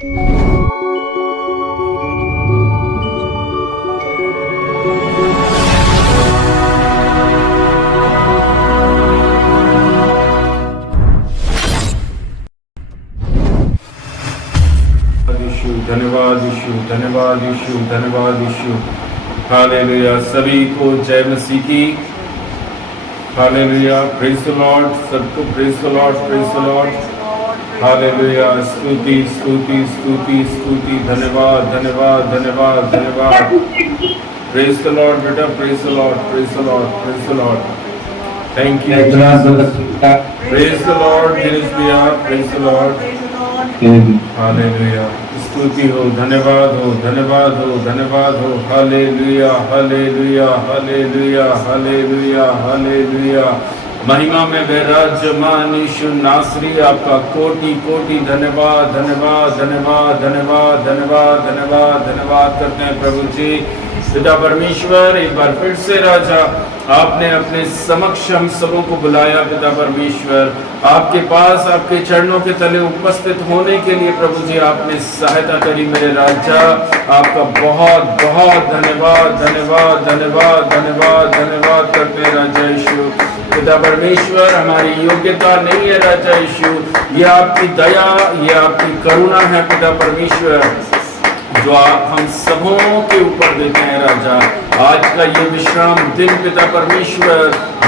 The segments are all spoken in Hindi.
धन्यवाद यीशु, धन्यवाद यीशु, धन्यवाद यीशु। हालेलुया। सभी को जय मसीह की। हालेलुया। Praise the Lord. सबको praise the Lord, praise the Lord. Hallelujah. स्तुति स्तुति स्तुति स्तुति। धन्यवाद धन्यवाद धन्यवाद धन्यवाद। प्रेज द लॉर्ड बेटा, praise the Lord, praise the Lord, praise the Lord. Thank you Jesus. Praise the Lord Dinesh भैया, प्रेज द लॉर्ड। हालेलुया। स्तुति हो, धन्यवाद हो, धन्यवाद हो, धन्यवाद हो। हालेलुया हालेलुया हालेलुया हालेलुया हालेलुया। महिमा में विराजमान यीशु नासरी, आपका कोटि कोटि धन्यवाद धन्यवाद धन्यवाद धन्यवाद धन्यवाद धन्यवाद धन्यवाद करते हैं प्रभु जी। पिता परमेश्वर, एक बार फिर से राजा आपने अपने समक्ष हम सबों को बुलाया। पिता परमेश्वर, आपके पास आपके चरणों के तले उपस्थित होने के लिए प्रभु जी आपने सहायता करी मेरे राजा। आपका बहुत बहुत धन्यवाद धन्यवाद धन्यवाद धन्यवाद धन्यवाद करते हैं राजा यीशु। पिता परमेश्वर, हमारी योग्यता नहीं है राजा यीशु, ये आपकी दया, ये आपकी करुणा है पिता परमेश्वर, जो आप हम सबों के ऊपर देते हैं राजा। आज का ये विश्राम दिन पिता परमेश्वर,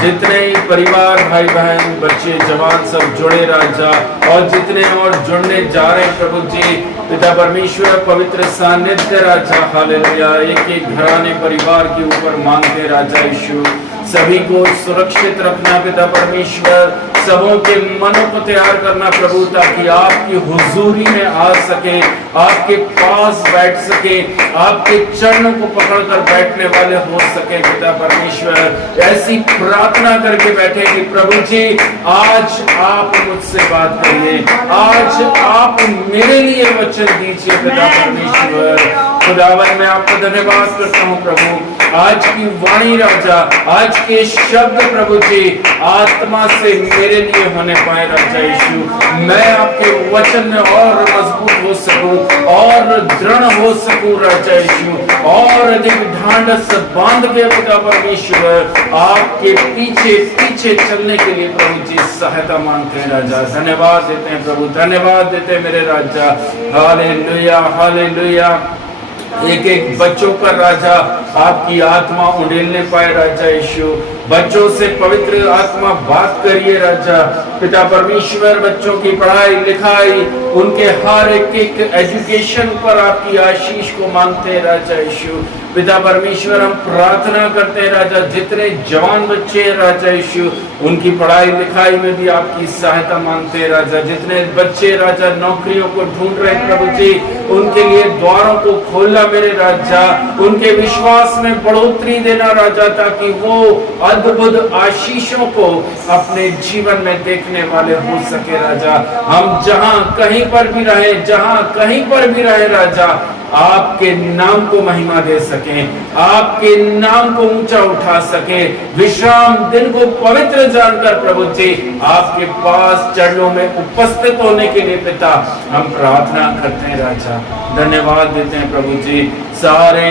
जितने परिवार भाई बहन बच्चे जवान सब जुड़े राजा, और जितने और जुड़ने जा रहे हैं प्रभु जी पिता परमेश्वर, पवित्र सानिध्य राजा। हालेलुया। एक एक घराने परिवार के ऊपर मांगते राजा यीशु, सभी को सुरक्षित रखना पिता परमेश्वर, सबों के मनों को तैयार करना प्रभु, ताकि आपकी हुजूरी में आ सके, आपके पास बैठ सके, आपके चरणों को पकड़कर बैठने वाले हो सके पिता परमेश्वर। ऐसी प्रार्थना करके बैठे कि प्रभु जी आज आप मुझसे बात करिए, आज आप मेरे लिए वचन दीजिए पिता परमेश्वर। खुदावन, मैं आपका धन्यवाद करता हूँ प्रभु, आज की वाणी राजा, आज के शब्द प्रभु जी आत्मा से मेरे लिए होने पाए राजा यीशु। मैं आपके वचन में और मजबूत हो सकूं और दृढ़ हो सकूं राजा यीशु, और अधिक ढांढस बांध के पिता परमेश्वर आपके पीछे पीछे चलने के लिए प्रभु जी सहायता मांगते हैं राजा। धन्यवाद देते हैं प्रभु, धन्यवाद देते हैं मेरे राजा। Hallelujah hallelujah. एक एक बच्चों पर राजा आपकी आत्मा उड़ेलने पाए राजा यीशु, बच्चों से पवित्र आत्मा बात करिए राजा पिता परमेश्वर। बच्चों की पढ़ाई लिखाई, उनके हर एक एजुकेशन पर आपकी आशीष को मांगते हैं राजा यीशु। पिता परमेश्वर, हम प्रार्थना करते हैं राजा, जितने जवान बच्चे हैं राजा यीशु, उनकी पढ़ाई लिखाई में भी आपकी सहायता मांगते हैं राजा। जितने बच्चे राजा नौकरियों को ढूंढ रहे हैं प्रभु जी, उनके लिए द्वारों को खोलना मेरे राजा, उनके विश्वास में बढ़ोतरी देना राजा, ताकि वो अद्भुत आशीषों को अपने जीवन में देखने वाले हो सके राजा। हम जहां कहीं पर भी रहे, जहां कहीं पर भी रहे राजा, आपके नाम को महिमा दे सके, आपके नाम को ऊंचा उठा सके, विश्राम दिन को पवित्र जानकर प्रभु जी आपके पास चरणों में उपस्थित होने के लिए पिता हम प्रार्थना करते हैं राजा। धन्यवाद देते हैं प्रभु जी। सारे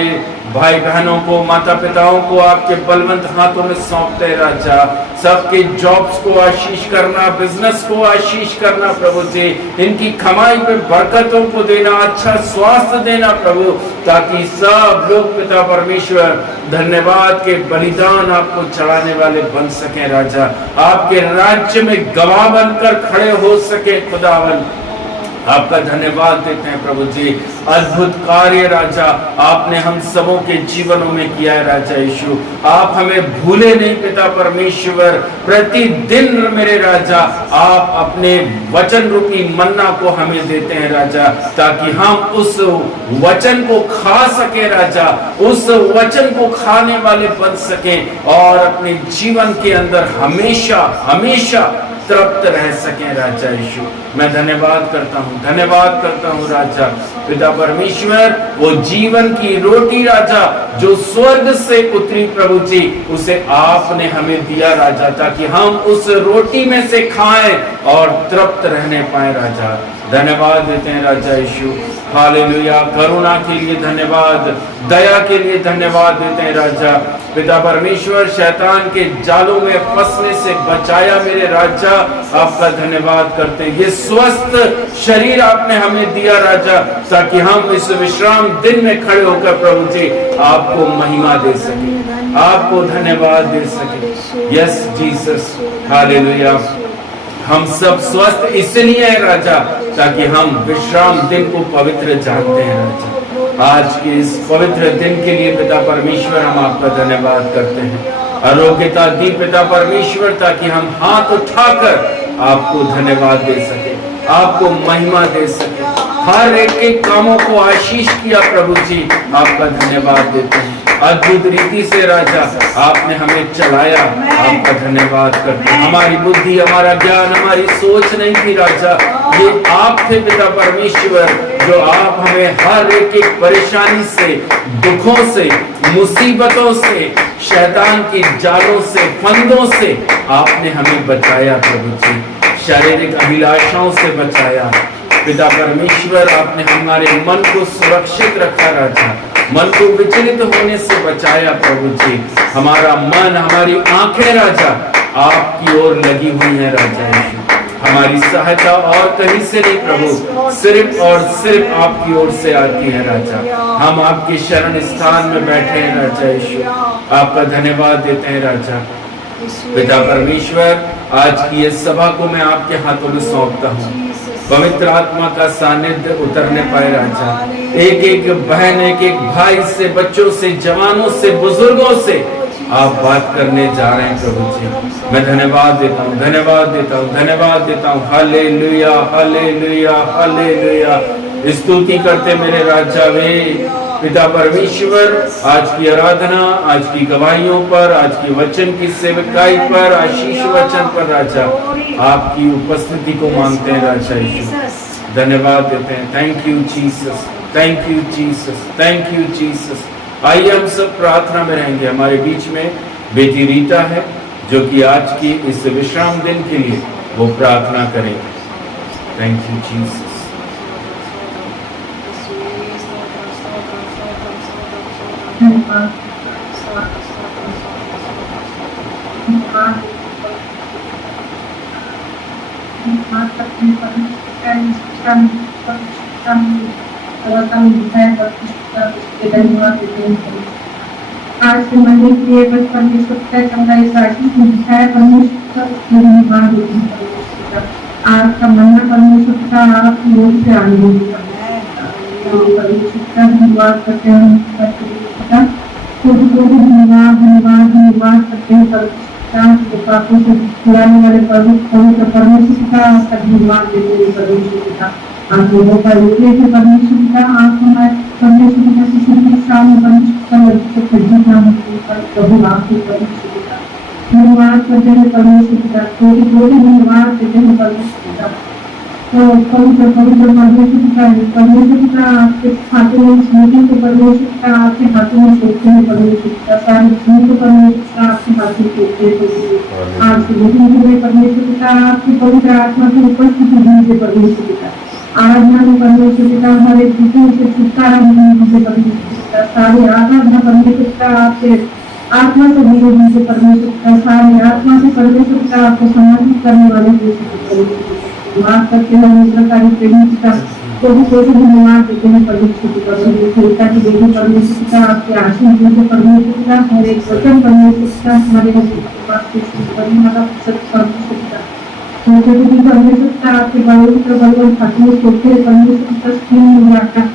भाई बहनों को, माता पिताओं को आपके बलवंत हाथों में सौंपते हैं राजा। सबके जॉब्स को आशीष करना, बिजनेस को आशीष करना प्रभु जी, इनकी कमाई पे बरकतों को देना, अच्छा स्वास्थ्य देना प्रभु, ताकि सब लोग पिता परमेश्वर धन्यवाद के बलिदान आपको चढ़ाने वाले बन सके राजा, आपके राज्य में गवाह बनकर खड़े हो सके खुदावन। आपका धन्यवाद देते हैं प्रभु जी। अद्भुत कार्य राजा आपने हम सबों के जीवनों में किया है राजा यीशु। आप हमें भूले नहीं पिता परमेश्वर, प्रतिदिन मेरे राजा आप अपने वचन रूपी मन्ना को हमें देते हैं राजा, ताकि हम उस वचन को खा सके राजा, उस वचन को खाने वाले बन सके और अपने जीवन के अंदर हमेशा हमेशा तृप्त रह सके राजा यीशु। मैं धन्यवाद करता हूँ, धन्यवाद करता हूँ राजा पिता परमेश्वर। वो जीवन की रोटी राजा जो स्वर्ग से उतरी प्रभु जी, उसे आपने हमें दिया राजा, ताकि हम उस रोटी में से खाएं और तृप्त रहने पाए राजा। धन्यवाद देते हैं राजा यीशु। हालेलुया। करुणा के लिए धन्यवाद, दया के लिए धन्यवाद देते हैं राजा। पिता परमेश्वर, शैतान के जालों में फंसने से बचाया मेरे राजा, आपका धन्यवाद करते हैं। ये स्वस्थ शरीर आपने हमें दिया राजा, ताकि हम इस विश्राम दिन में खड़े होकर प्रभु जी आपको महिमा दे सके, आपको धन्यवाद दे सके। Yes Jesus, hallelujah. हम सब स्वस्थ इसलिए हैं राजा, ताकि हम विश्राम दिन को पवित्र जानते हैं राजा। आज के इस पवित्र दिन के लिए पिता परमेश्वर हम आपका धन्यवाद करते हैं। आरोग्यता दी पिता परमेश्वर, ताकि हम हाथ उठाकर आपको धन्यवाद दे सके, आपको महिमा दे सके। हर एक के कामों को आशीष किया प्रभु जी, आपका धन्यवाद देते हैं। अद्भुत रीति से राजा आपने हमें चलाया, आपका धन्यवाद करते हैं। हमारी बुद्धि, हमारा ज्ञान, हमारी सोच नहीं थी राजा, ये आप थे पिता परमेश्वर, जो आप हमें हर एक परेशानी से, दुखों से, मुसीबतों से, शैतान की जालों से, फंदों से आपने हमें बचाया प्रभु जी। शारीरिक अभिलाषाओं से बचाया पिता परमेश्वर। आपने हमारे मन को सुरक्षित रखा राजा, मन को विचलित होने से बचाया प्रभु जी। हमारा मन, हमारी आंखें राजा आपकी ओर लगी हुई है राजा यीशु। हमारी सहायता और कहीं से नहीं प्रभु, सिर्फ और सिर्फ आपकी ओर से आती है राजा। हम आपके शरण स्थान में बैठे हैं राजा यीशु, आपका धन्यवाद देते हैं राजा। पिता परमेश्वर, आज की इस सभा को मैं आपके हाथों में सौंपता हूँ। पवित्र आत्मा का सानिध्य उतरने पाए राजा। एक एक बहन, एक एक भाई से, बच्चों से, जवानों से, बुजुर्गों से आप बात करने जा रहे हैं प्रभु जी। मैं धन्यवाद देता हूँ, धन्यवाद देता हूँ, धन्यवाद देता हूँ। हालेलुया, हालेलुया, हालेलुया। स्तुति करते मेरे राजा वे पिता परमेश्वर। आज की आराधना, आज की गवाहियों पर, आज की वचन की सेवकाई पर, आशीष वचन पर राजा आपकी उपस्थिति को मांगते हैं राजा यीशु। धन्यवाद देते हैं। Thank you Jesus, thank you Jesus, thank you Jesus. आइए हम सब प्रार्थना में रहेंगे। हमारे बीच में बेटी रीटा है, जो कि आज की इस विश्राम दिन के लिए वो प्रार्थना करेंगे। Thank you Jesus. आज के महीने के लिए बस परमेश्वर का चंगा इस राशि को दिखाया परमेश्वर की धन्यवाद होती है। आज का महीना परमेश्वर का आपकी ओर से आने परमेश्वर का धन्यवाद करते हैं। धन्यवाद धन्यवाद धन्यवाद करते हैं परमेश्वर पापों से छुड़ाने वाले पवित्र परमेश्वर का आपका धन्यवाद देते हैं परमेश्वर का। आप लोगों का लेते थे परमेश्वर का, आप हमारे परमेश्वर का किसी भी सामने परमेश्वर का जीतना प्रभु आपके परमेश्वर का धन्यवाद करते हैं परमेश्वर का। कोई धन्यवाद देते हैं परमेश्वर का। तो पवित्र पवित्र परमेश्वर का आपके हाथों में स्मृति को परमेश्वर का आपके हाथों में सोचते हैं परमेश्वर का। सारी चीज को परमेश्वर का आपके हाथ में सोचते हैं। आज के दिन परमेश्वर का आपकी पवित्र आत्मा की उपस्थिति दीजिए परमेश्वर का। आराधना में परमेश्वर का हर एक विषय से छुटकारा दीजिए परमेश्वर का। सारी आराधना परमेश्वर का आपके आत्मा से दीजिए परमेश्वर का। सारी आत्मा से परमेश्वर का आपको समर्पित करने वाले माफ करते हैं निष्प्रकारी प्रेमी का को भी धन्यवाद देते हैं परमेश्वर का। सेविका की बेटी परमेश्वर का आपके आशीष देते परमेश्वर का। हर एक वचन परमेश्वर का हमारे परमेश्वर का आपके बलवन खाते सोचते परमेश्वर का स्कीम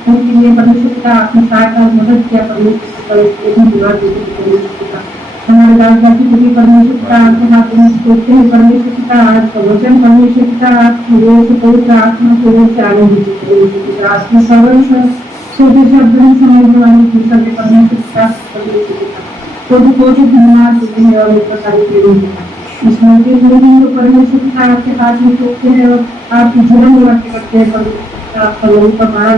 के लिए परमेश्वर का आपने सहायता और मदद किया परमेश्वर का। धन्यवाद देते हैं परमेश्वर का। हमारे दासदासी को भी परमेश्वर का आपके हाथ में सोचते हैं परमेश्वर का। आज का वचन परमेश्वर का आपकी ओर से पवित्र आत्मा की ओर से आने दीजिए। आपकी सरल छोटे शब्द में समझने वाली भाषा में परमेश्वर का कोटि धन्यवाद देते हैं और एक प्रकार के इसमें के लोग परमेश्वर का आपके हाथ में सोचते हैं और आपकी जीवन में करते हैं परमेश्वर का। आपका लोगों का मान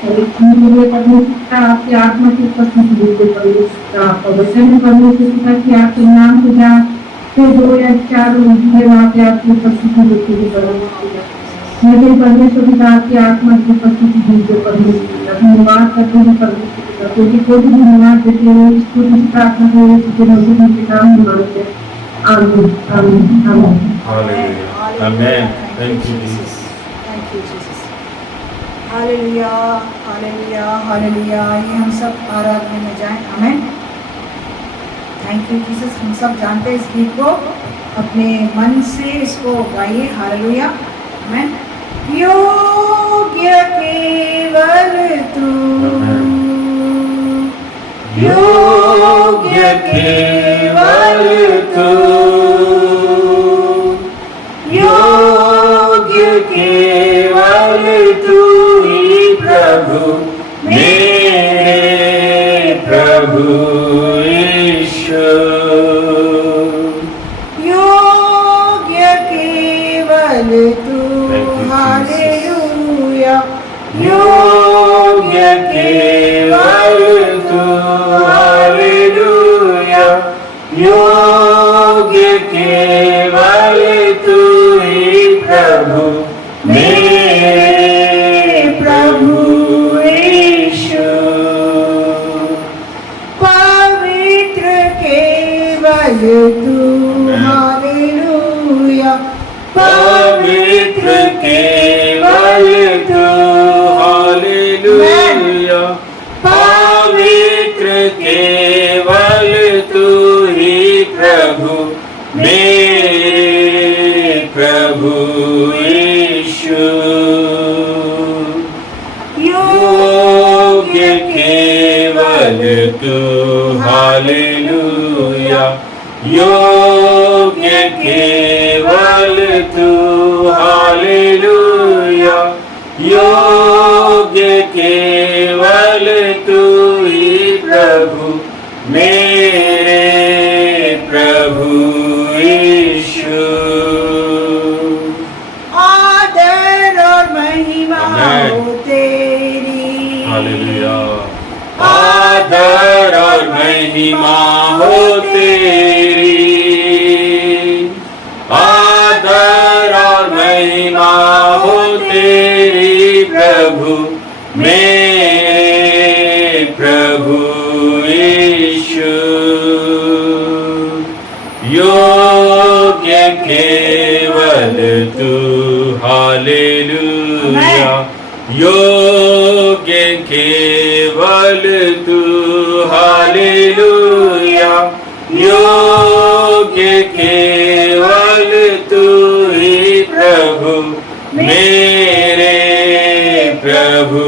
परमेश्वर का आपके आत्मा की उपस्थिति दीजिए परमेश्वर का। आपका वचन परमेश्वर का कि आपके नाम से 2 या 4 वहाँ पे आपकी उपस्थिति होती है परमेश्वर। लेकिन परमेश्वर पिता आपकी आत्मा की उपस्थिति दीजिए परमेश्वर, धन्यवाद करते हैं परमेश्वर पिता, क्योंकि कोई भी धन्यवाद देते हैं स्तुति प्रार्थना के नाम में मांगते हैं। आमीन आमीन आमीन। Hallelujah. Amen. Thank you, Jesus. Thank you, Jesus. हालेलुया हालेलुया हालेलुया। ये हम सब आराधना में जाएं। आमेन। Thank you Jesus. हम सब जानते हैं इस गीत को, अपने मन से इसको गाइए। Hallelujah amen. योग्य केवल तू, योग्य केवल तू, योग्य केवल तू ही प्रभु, मेरे प्रभु यीशु। योग्य केवल तू। हालेलुया। योग्य केवल तू। हालेलुया। योग्य केवल तू ही प्रभु, मेरे प्रभु यीशु। पवित्र केवल तू। हालेलुया। पवित्र केवल तू। हालेलुया। पवित्र केवल तू ही प्रभु, मेरे प्रभु यीशु। योग्य केवल तू। हालेलुया। योग्य केवल तू। हालेलुया। योग्य केवल तू ही प्रभु, मेरे प्रभु यीशु। आदर और महिमा Amen. हो तेरी। हालेलुया। आदर और महिमा हो तेरी। आदर और महिमा हो तेरी प्रभु, मेरे प्रभु यीशु। योग्य केवल तू। हालेलुया। योग्य केवल तू। हालेलुया। योग्य केवल तू ही प्रभु, मेरे प्रभु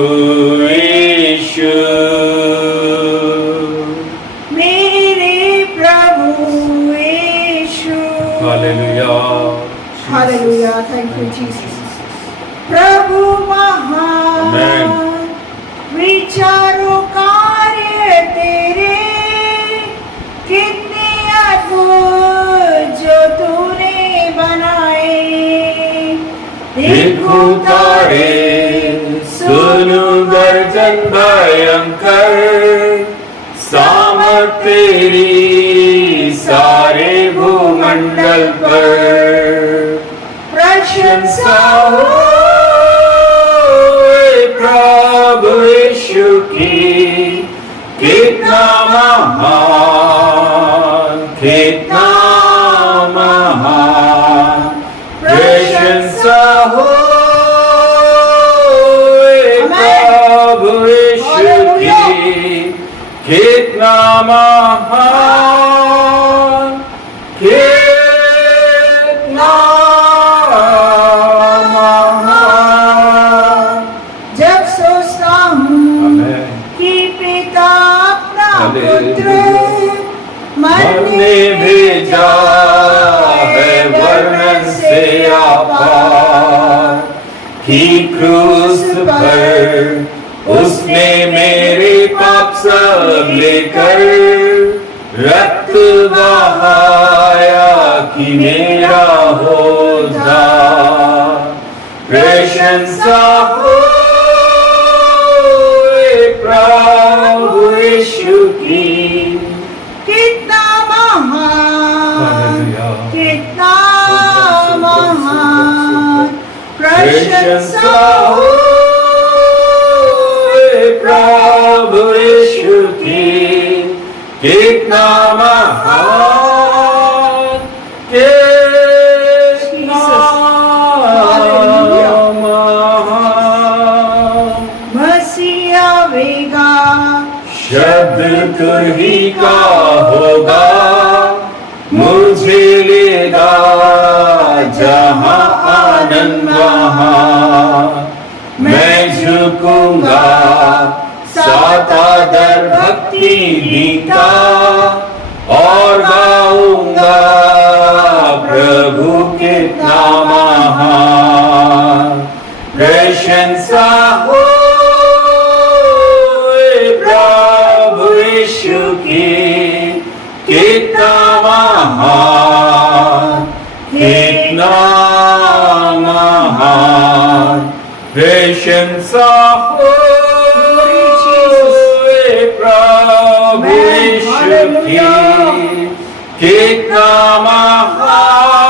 यीशु। मेरे प्रभु यीशु। हालेलुया। हालेलुया। Thank you Jesus. प्रभु महान, Amen. विचारों कार्य तेरे कितने अद्भुत जो तूने बनाए। देखो तारे, सुनो गर्जन भयंकर, सामर्थ तेरी सारे भूमंडल पर। प्रशंसा हो प्रभु यीशु की, कितना महान, कितना महान। प्रशंसा हो प्रभु यीशु की, कितना महान, कितना महान। जब सोचता हूँ कि पिता अपना पुत्र मन ने भेजा है वर्णन से आपार, कि क्रूस पर उसने मेरे पाप सब लेकर रक्त बहाया कि मेरा हो उद्धार। प्रशंसा हो प्रभु यीशु की, कितना महान, कितना महान। प्रशंसा प्रशंसा हो प्रभु यीशु की, कितना महान, कितना महान। मसीह आवेगा, शब्द तुरही का होगा, मुझे लेगा जहां आनंद वहां। मैं झुकूंगा सात आदर भक्ति गीता, और गाऊंगा प्रभु कितना महान। प्रशंसा हो प्रभु यीशु की, कितना महान, कितना महान। प्रशंसा हो प्रभु यीशु की, कितना महान,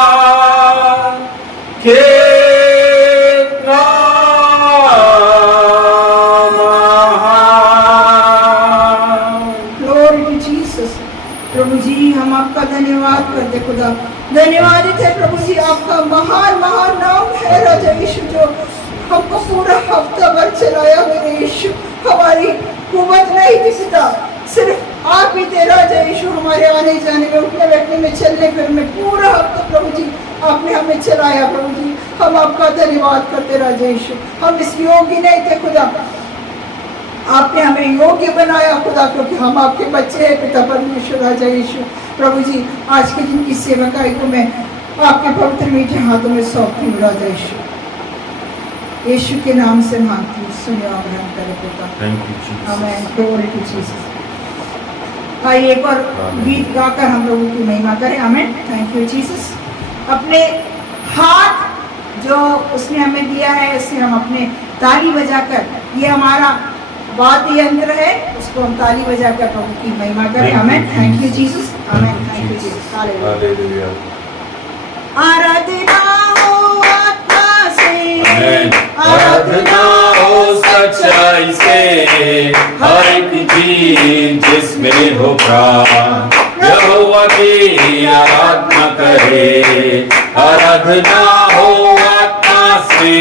कितना महान। Glory to Jesus. प्रभु जी हम आपका धन्यवाद करते खुदा, धन्यवादित है प्रभु जी, आपका महान महान नाम है राजा यीशु, जो हमको पूरा हफ्ता भर चलाया मेरे यीशु। हमारी कुवत नहीं थी पिता, सिर्फ आप ही थे राजा यीशु, हमारे आने जाने में, उठने बैठने में, चलने फिरने में, पूरा हफ्ता प्रभु जी आपने हमें चलाया प्रभु जी। हम आपका धन्यवाद करते राजा यीशु। हम इस योग्य नहीं थे खुदा, आपने हमें योग्य बनाया खुदा, क्योंकि हम आपके बच्चे हैं पिता परमेश्वर राजा यीशु। प्रभु जी आज के दिन की सेवकाई को मैं आपके पवित्र मीठे हाथों में सौंपती हूँ राजा यीशु, यीशु के नाम से मांगती हूँ, सुनिए और ग्रहण करें पिता। आमीन। Glory to Jesus. आइए एक और गीत गाकर हम लोगों की महिमा करें। आमीन। Thank you Jesus. अपने हाथ जो उसने हमें दिया है, उससे हम अपने ताली बजाकर, ये हमारा वाद्य यंत्र है, उसको हम ताली बजाकर प्रभु की महिमा करें। आमीन। Thank you Jesus. आमीन। Thank you Jesus. हालेलुया। आराधना हो आत्मा से, आराधना हो सच्चाई से, हर एक चीज जिसमें हो प्राण यहोवा की आराधना करे। आराधना हो आत्मा से,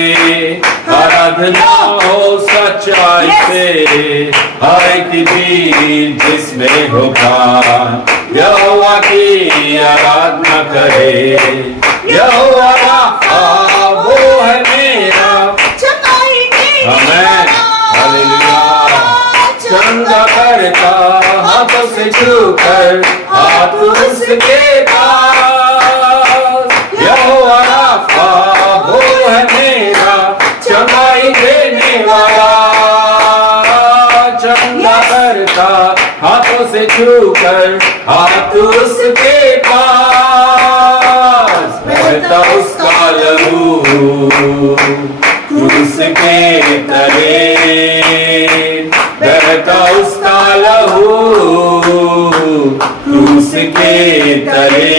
आराधना हो सच्चाई से, हर एक चीज जिसमें हो प्राण यहोवा की आराधना करे। यहोवा राफा वो है मेरा, आमीन। हालेलुया। चंगा करता हाथों से छूकर, हाथ उसके पास। यहोवा राफा वो है मेरा, चंगाई देने वाला। चंगा करता हाथों से छूकर, हाथ उसके पास। बहता उसका लहू क्रूस के तले, बहता उसका लहू क्रूस के तले।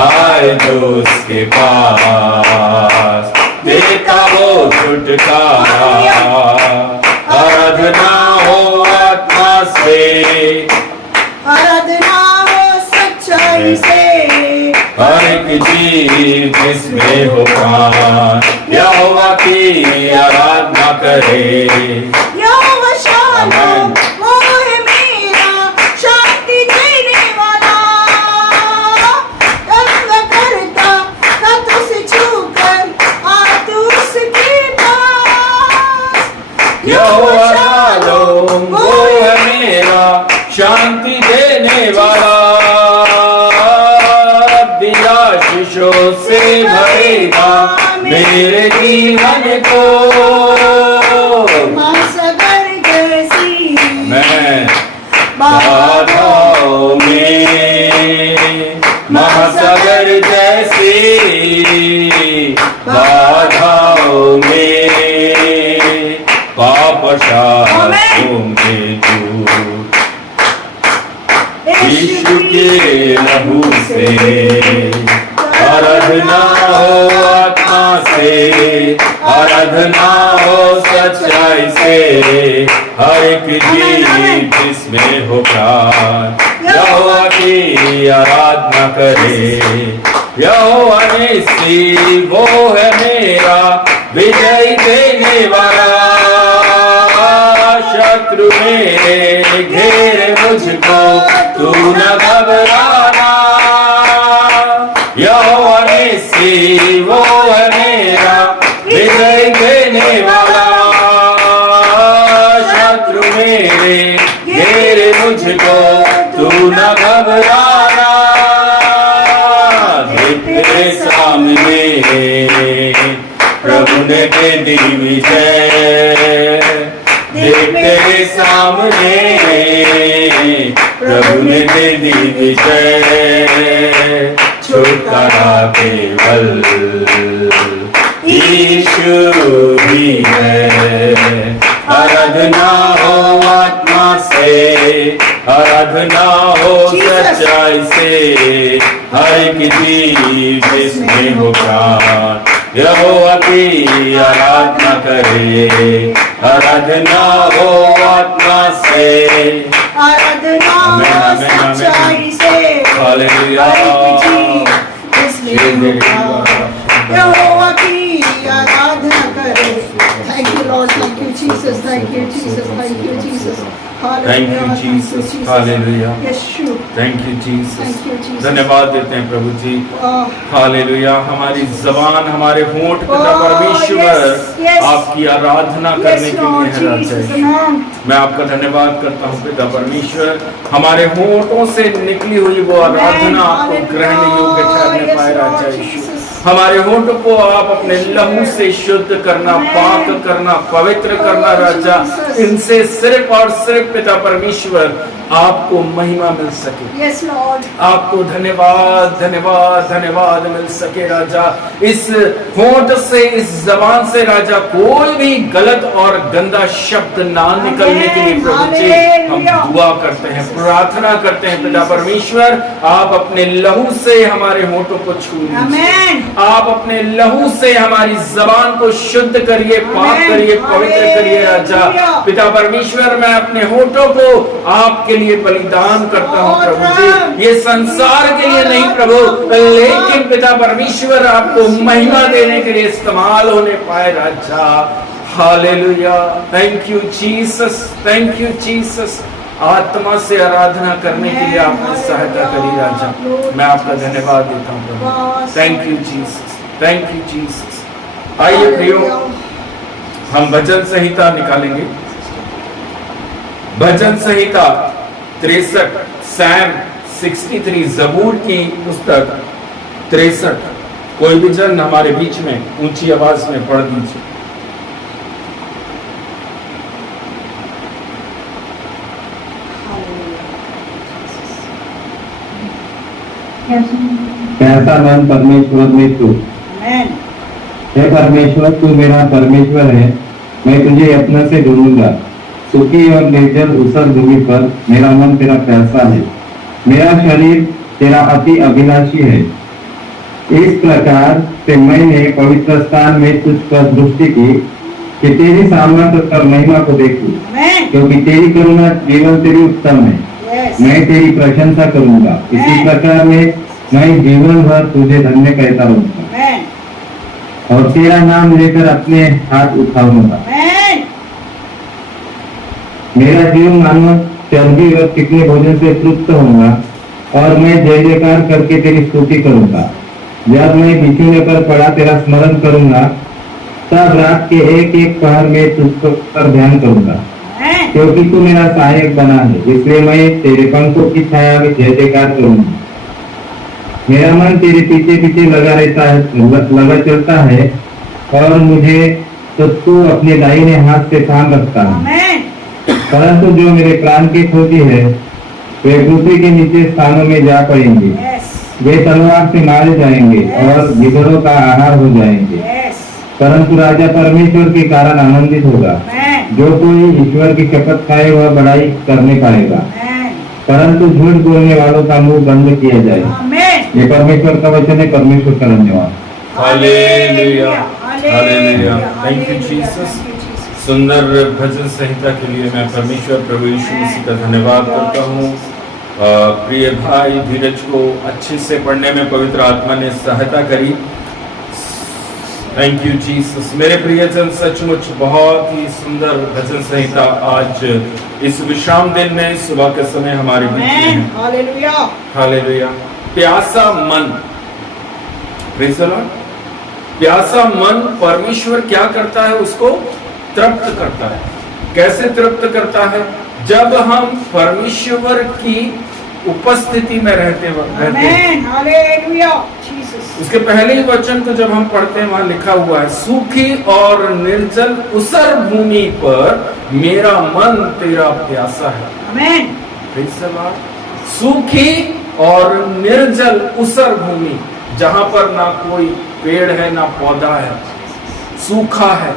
आए जो उसके पास, देता वो छुटकारा। आराधना हो आत्मा से, आराधना हो सच्चाई से, हर एक चीज जिसमें हो प्राण यहोवा की आराधना करे। यहोवा शालोम वो है मेरा, शांति देने वाला। तंग करता हाथ से छूकर, हाथ उसके पास। यहोवा शालोम वो है मेरा, शांति देने वाला। आशीषों से भरेगा मेरे जीवन को। महासागर जैसी मैं बाधाओं में, महासागर जैसी बाधाओं में, पाप शापों में दूर यीशु के लहू से आराधना हो आत्मा से, आराधना हो सच्चाई से, हर एक जीव जिसमें हो प्राण यहोवा की आराधना करे। यहोवा निस्सी वो है मेरा विजय देने वाला, शत्रु मेरे घेरे मुझको तू न घबराना। यहोवा निस्सी वो है मेरा विजय देने वाला, शत्रु मेरे घेरे मुझको तू न घबराना। देख तेरे सामने प्रभु ने दे दी विजय, देख तेरे सामने प्रभु ने दे दी विजय। छुटकारा केवल यीशु ही है। आराधना हो आत्मा से, आराधना हो सच्चाई से, हर एक जीव जिसमें हो प्राण यहोवा की आराधना करे। आराधना हो आत्मा से, आराधना हो सच्चाई से, हालेलुया। यहोवा की आराधना करे। Thank you Lord, thank you Jesus, thank you Jesus, thank you Jesus, thank you Jesus, हालेलुया, यीशु, thank you Thank you, Jesus. Jesus. धन्यवाद देते हैं प्रभु जी, हालेलुया। हमारी जबान, हमारे होंठ पिता Oh, परमेश्वर yes, yes. आपकी आराधना करने Yes, के Lord लिए है Jesus, राजा। amen. मैं आपका धन्यवाद करता हूँ पिता परमेश्वर, हमारे होंठों से निकली हुई वो आराधना आपको ग्रहण योग्य ठहरने पाए राजा यीशु। हमारे होंठों को आप अपने लहू से शुद्ध करना, पाक करना, पवित्र करना राजा। इनसे सिर्फ और सिर्फ पिता परमेश्वर आपको महिमा मिल सके, Yes, Lord. आपको धन्यवाद धन्यवाद धन्यवाद मिल सके राजा। इस होंठ से, इस जबान से राजा कोई भी गलत और गंदा शब्द ना निकलने के लिए प्रभु जी हम दुआ करते हैं, प्रार्थना करते हैं पिता परमेश्वर। आप अपने लहू से हमारे होंठों को छू लीजिए, Amen. आप अपने लहू से हमारी जबान को शुद्ध करिए, पाक करिए, पवित्र करिए राजा। पिता परमेश्वर मैं अपने होंठों को आपके लिए बलिदान करता हूँ प्रभु जी, ये संसार के लिए नहीं प्रभु, लेकिन पिता परमेश्वर आपको महिमा देने के लिए इस्तेमाल होने पाए राजा। हालेलुया, thank you Jesus, thank you Jesus. आत्मा से आराधना करने के लिए आपने सहायता करी राजा, मैं आपका धन्यवाद देता हूँ प्रभु। Thank you Jesus, thank you Jesus. आइए प्रियो, हम भजन संहिता निकालेंगे। भजन संहिता 63, सैम 63, जबूर की पुस्तक 63। कोई भी जन हमारे बीच में ऊंची आवाज में पढ़ दीजिए। कैसा मन परमेश्वर में तू, Amen. हे परमेश्वर तू मेरा परमेश्वर है, मैं तुझे यत्न से ढूंढूंगा। सूखी और निर्जल ऊसर भूमि पर मेरा मन तेरा प्यासा है, मेरा शरीर तेरा अति अभिलाषी है। इस प्रकार से मैंने पवित्र स्थान में तुझ पर दृष्टि की कि तेरी सामर्थ्य और महिमा को देखूं, Amen. क्योंकि तेरी करुणा जीवन तेरी उत्तम है। Yes. मैं तेरी प्रशंसा करूंगा, इसी प्रकार में मैं जीवन भर तुझे धन्य कहता रहूंगा Amen. और तेरा नाम लेकर अपने हाथ उठाऊंगा। Amen. मेरा जीव मानो चर्बी और चिकने भोजन से तृप्त होगा और मैं जय जयकार करके तेरी स्तुति करूंगा। जब मैं बिछौने पर पड़ा तेरा स्मरण करूंगा, तब रात के एक एक पहर में तुझ पर ध्यान करूंगा, Amen. क्योंकि तू मेरा सहायक बना है, इसलिए मैं तेरे पंखों की छाया में जय जयकार करूंगा। मेरा मन तेरे पीछे पीछे लगा रहता है, लगा चलता है, और मुझे तो तू अपने दाहिने हाथ से थाम रखता है। Amen. परंतु जो मेरे प्राण के खोजी है वे पृथ्वी के नीचे स्थानों में जा पड़ेंगे, Yes. वे तलवार से मारे जाएंगे और गिदड़ों का आहार हो जाएंगे। Yes. परंतु राजा परमेश्वर के कारण आनंदित होगा, Amen. जो कोई ईश्वर की शपथ खाए वह बड़ाई करने पाएगा, Amen. परंतु झूठ बोलने वालों का मुंह बंद किया जाए। Amen. ये परमेश्वर का वचन है, परमेश्वर का धन्यवाद। हालेलुया, हालेलुया। Thank you Jesus. सुंदर भजन संहिता के लिए मैं परमेश्वर प्रभु यीशु मसीह का धन्यवाद करता हूँ। प्रिय भाई धीरज को अच्छे से पढ़ने में पवित्र आत्मा ने सहायता करी। Thank you Jesus. मेरे प्रियजन, सचमुच बहुत ही सुंदर भजन संहिता आज इस विश्राम दिन में सुबह के समय हमारे बीच में है। Hallelujah, hallelujah. प्यासा मन, प्रेज़ द लॉर्ड। प्यासा मन परमेश्वर क्या करता है? उसको तृप्त करता है। कैसे तृप्त करता है? जब हम परमेश्वर की उपस्थिति में रहते हैं। Hallelujah Jesus. उसके पहले ही वचन को जब हम पढ़ते हैं वहां लिखा हुआ है, सूखी और निर्जल ऊसर भूमि पर मेरा मन तेरा प्यासा है। आमीन। Praise the Lord. सूखी और निर्जल ऊसर भूमि, जहां पर ना कोई पेड़ है ना पौधा है, सूखा है,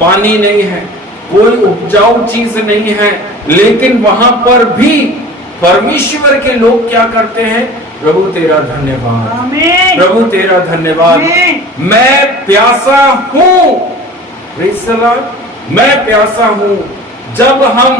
पानी नहीं है, कोई उपजाऊ चीज नहीं है, लेकिन वहां पर भी परमेश्वर के लोग क्या करते हैं? प्रभु तेरा धन्यवाद, आमीन। प्रभु तेरा धन्यवाद, मैं प्यासा हूं। Praise the Lord. मैं प्यासा हूं। जब हम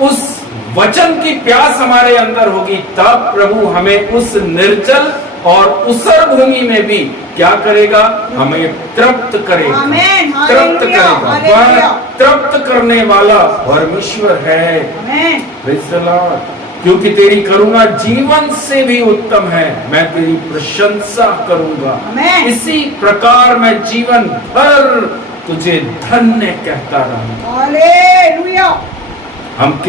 उस वचन की प्यास हमारे अंदर होगी, तब प्रभु हमें उस निर्जल और ऊसर भूमि में भी क्या करेगा? हमें तृप्त करेगा। आमीन। तृप्त करेगा। हालेलुया। वह तृप्त करने वाला परमेश्वर है। आमीन। Praise the Lord. क्योंकि तेरी करुणा जीवन से भी उत्तम है, मैं तेरी प्रशंसा करूंगा। आमीन। इसी प्रकार मैं जीवन भर तुझे धन्य कहता रहूंगा। हालेलुया। हम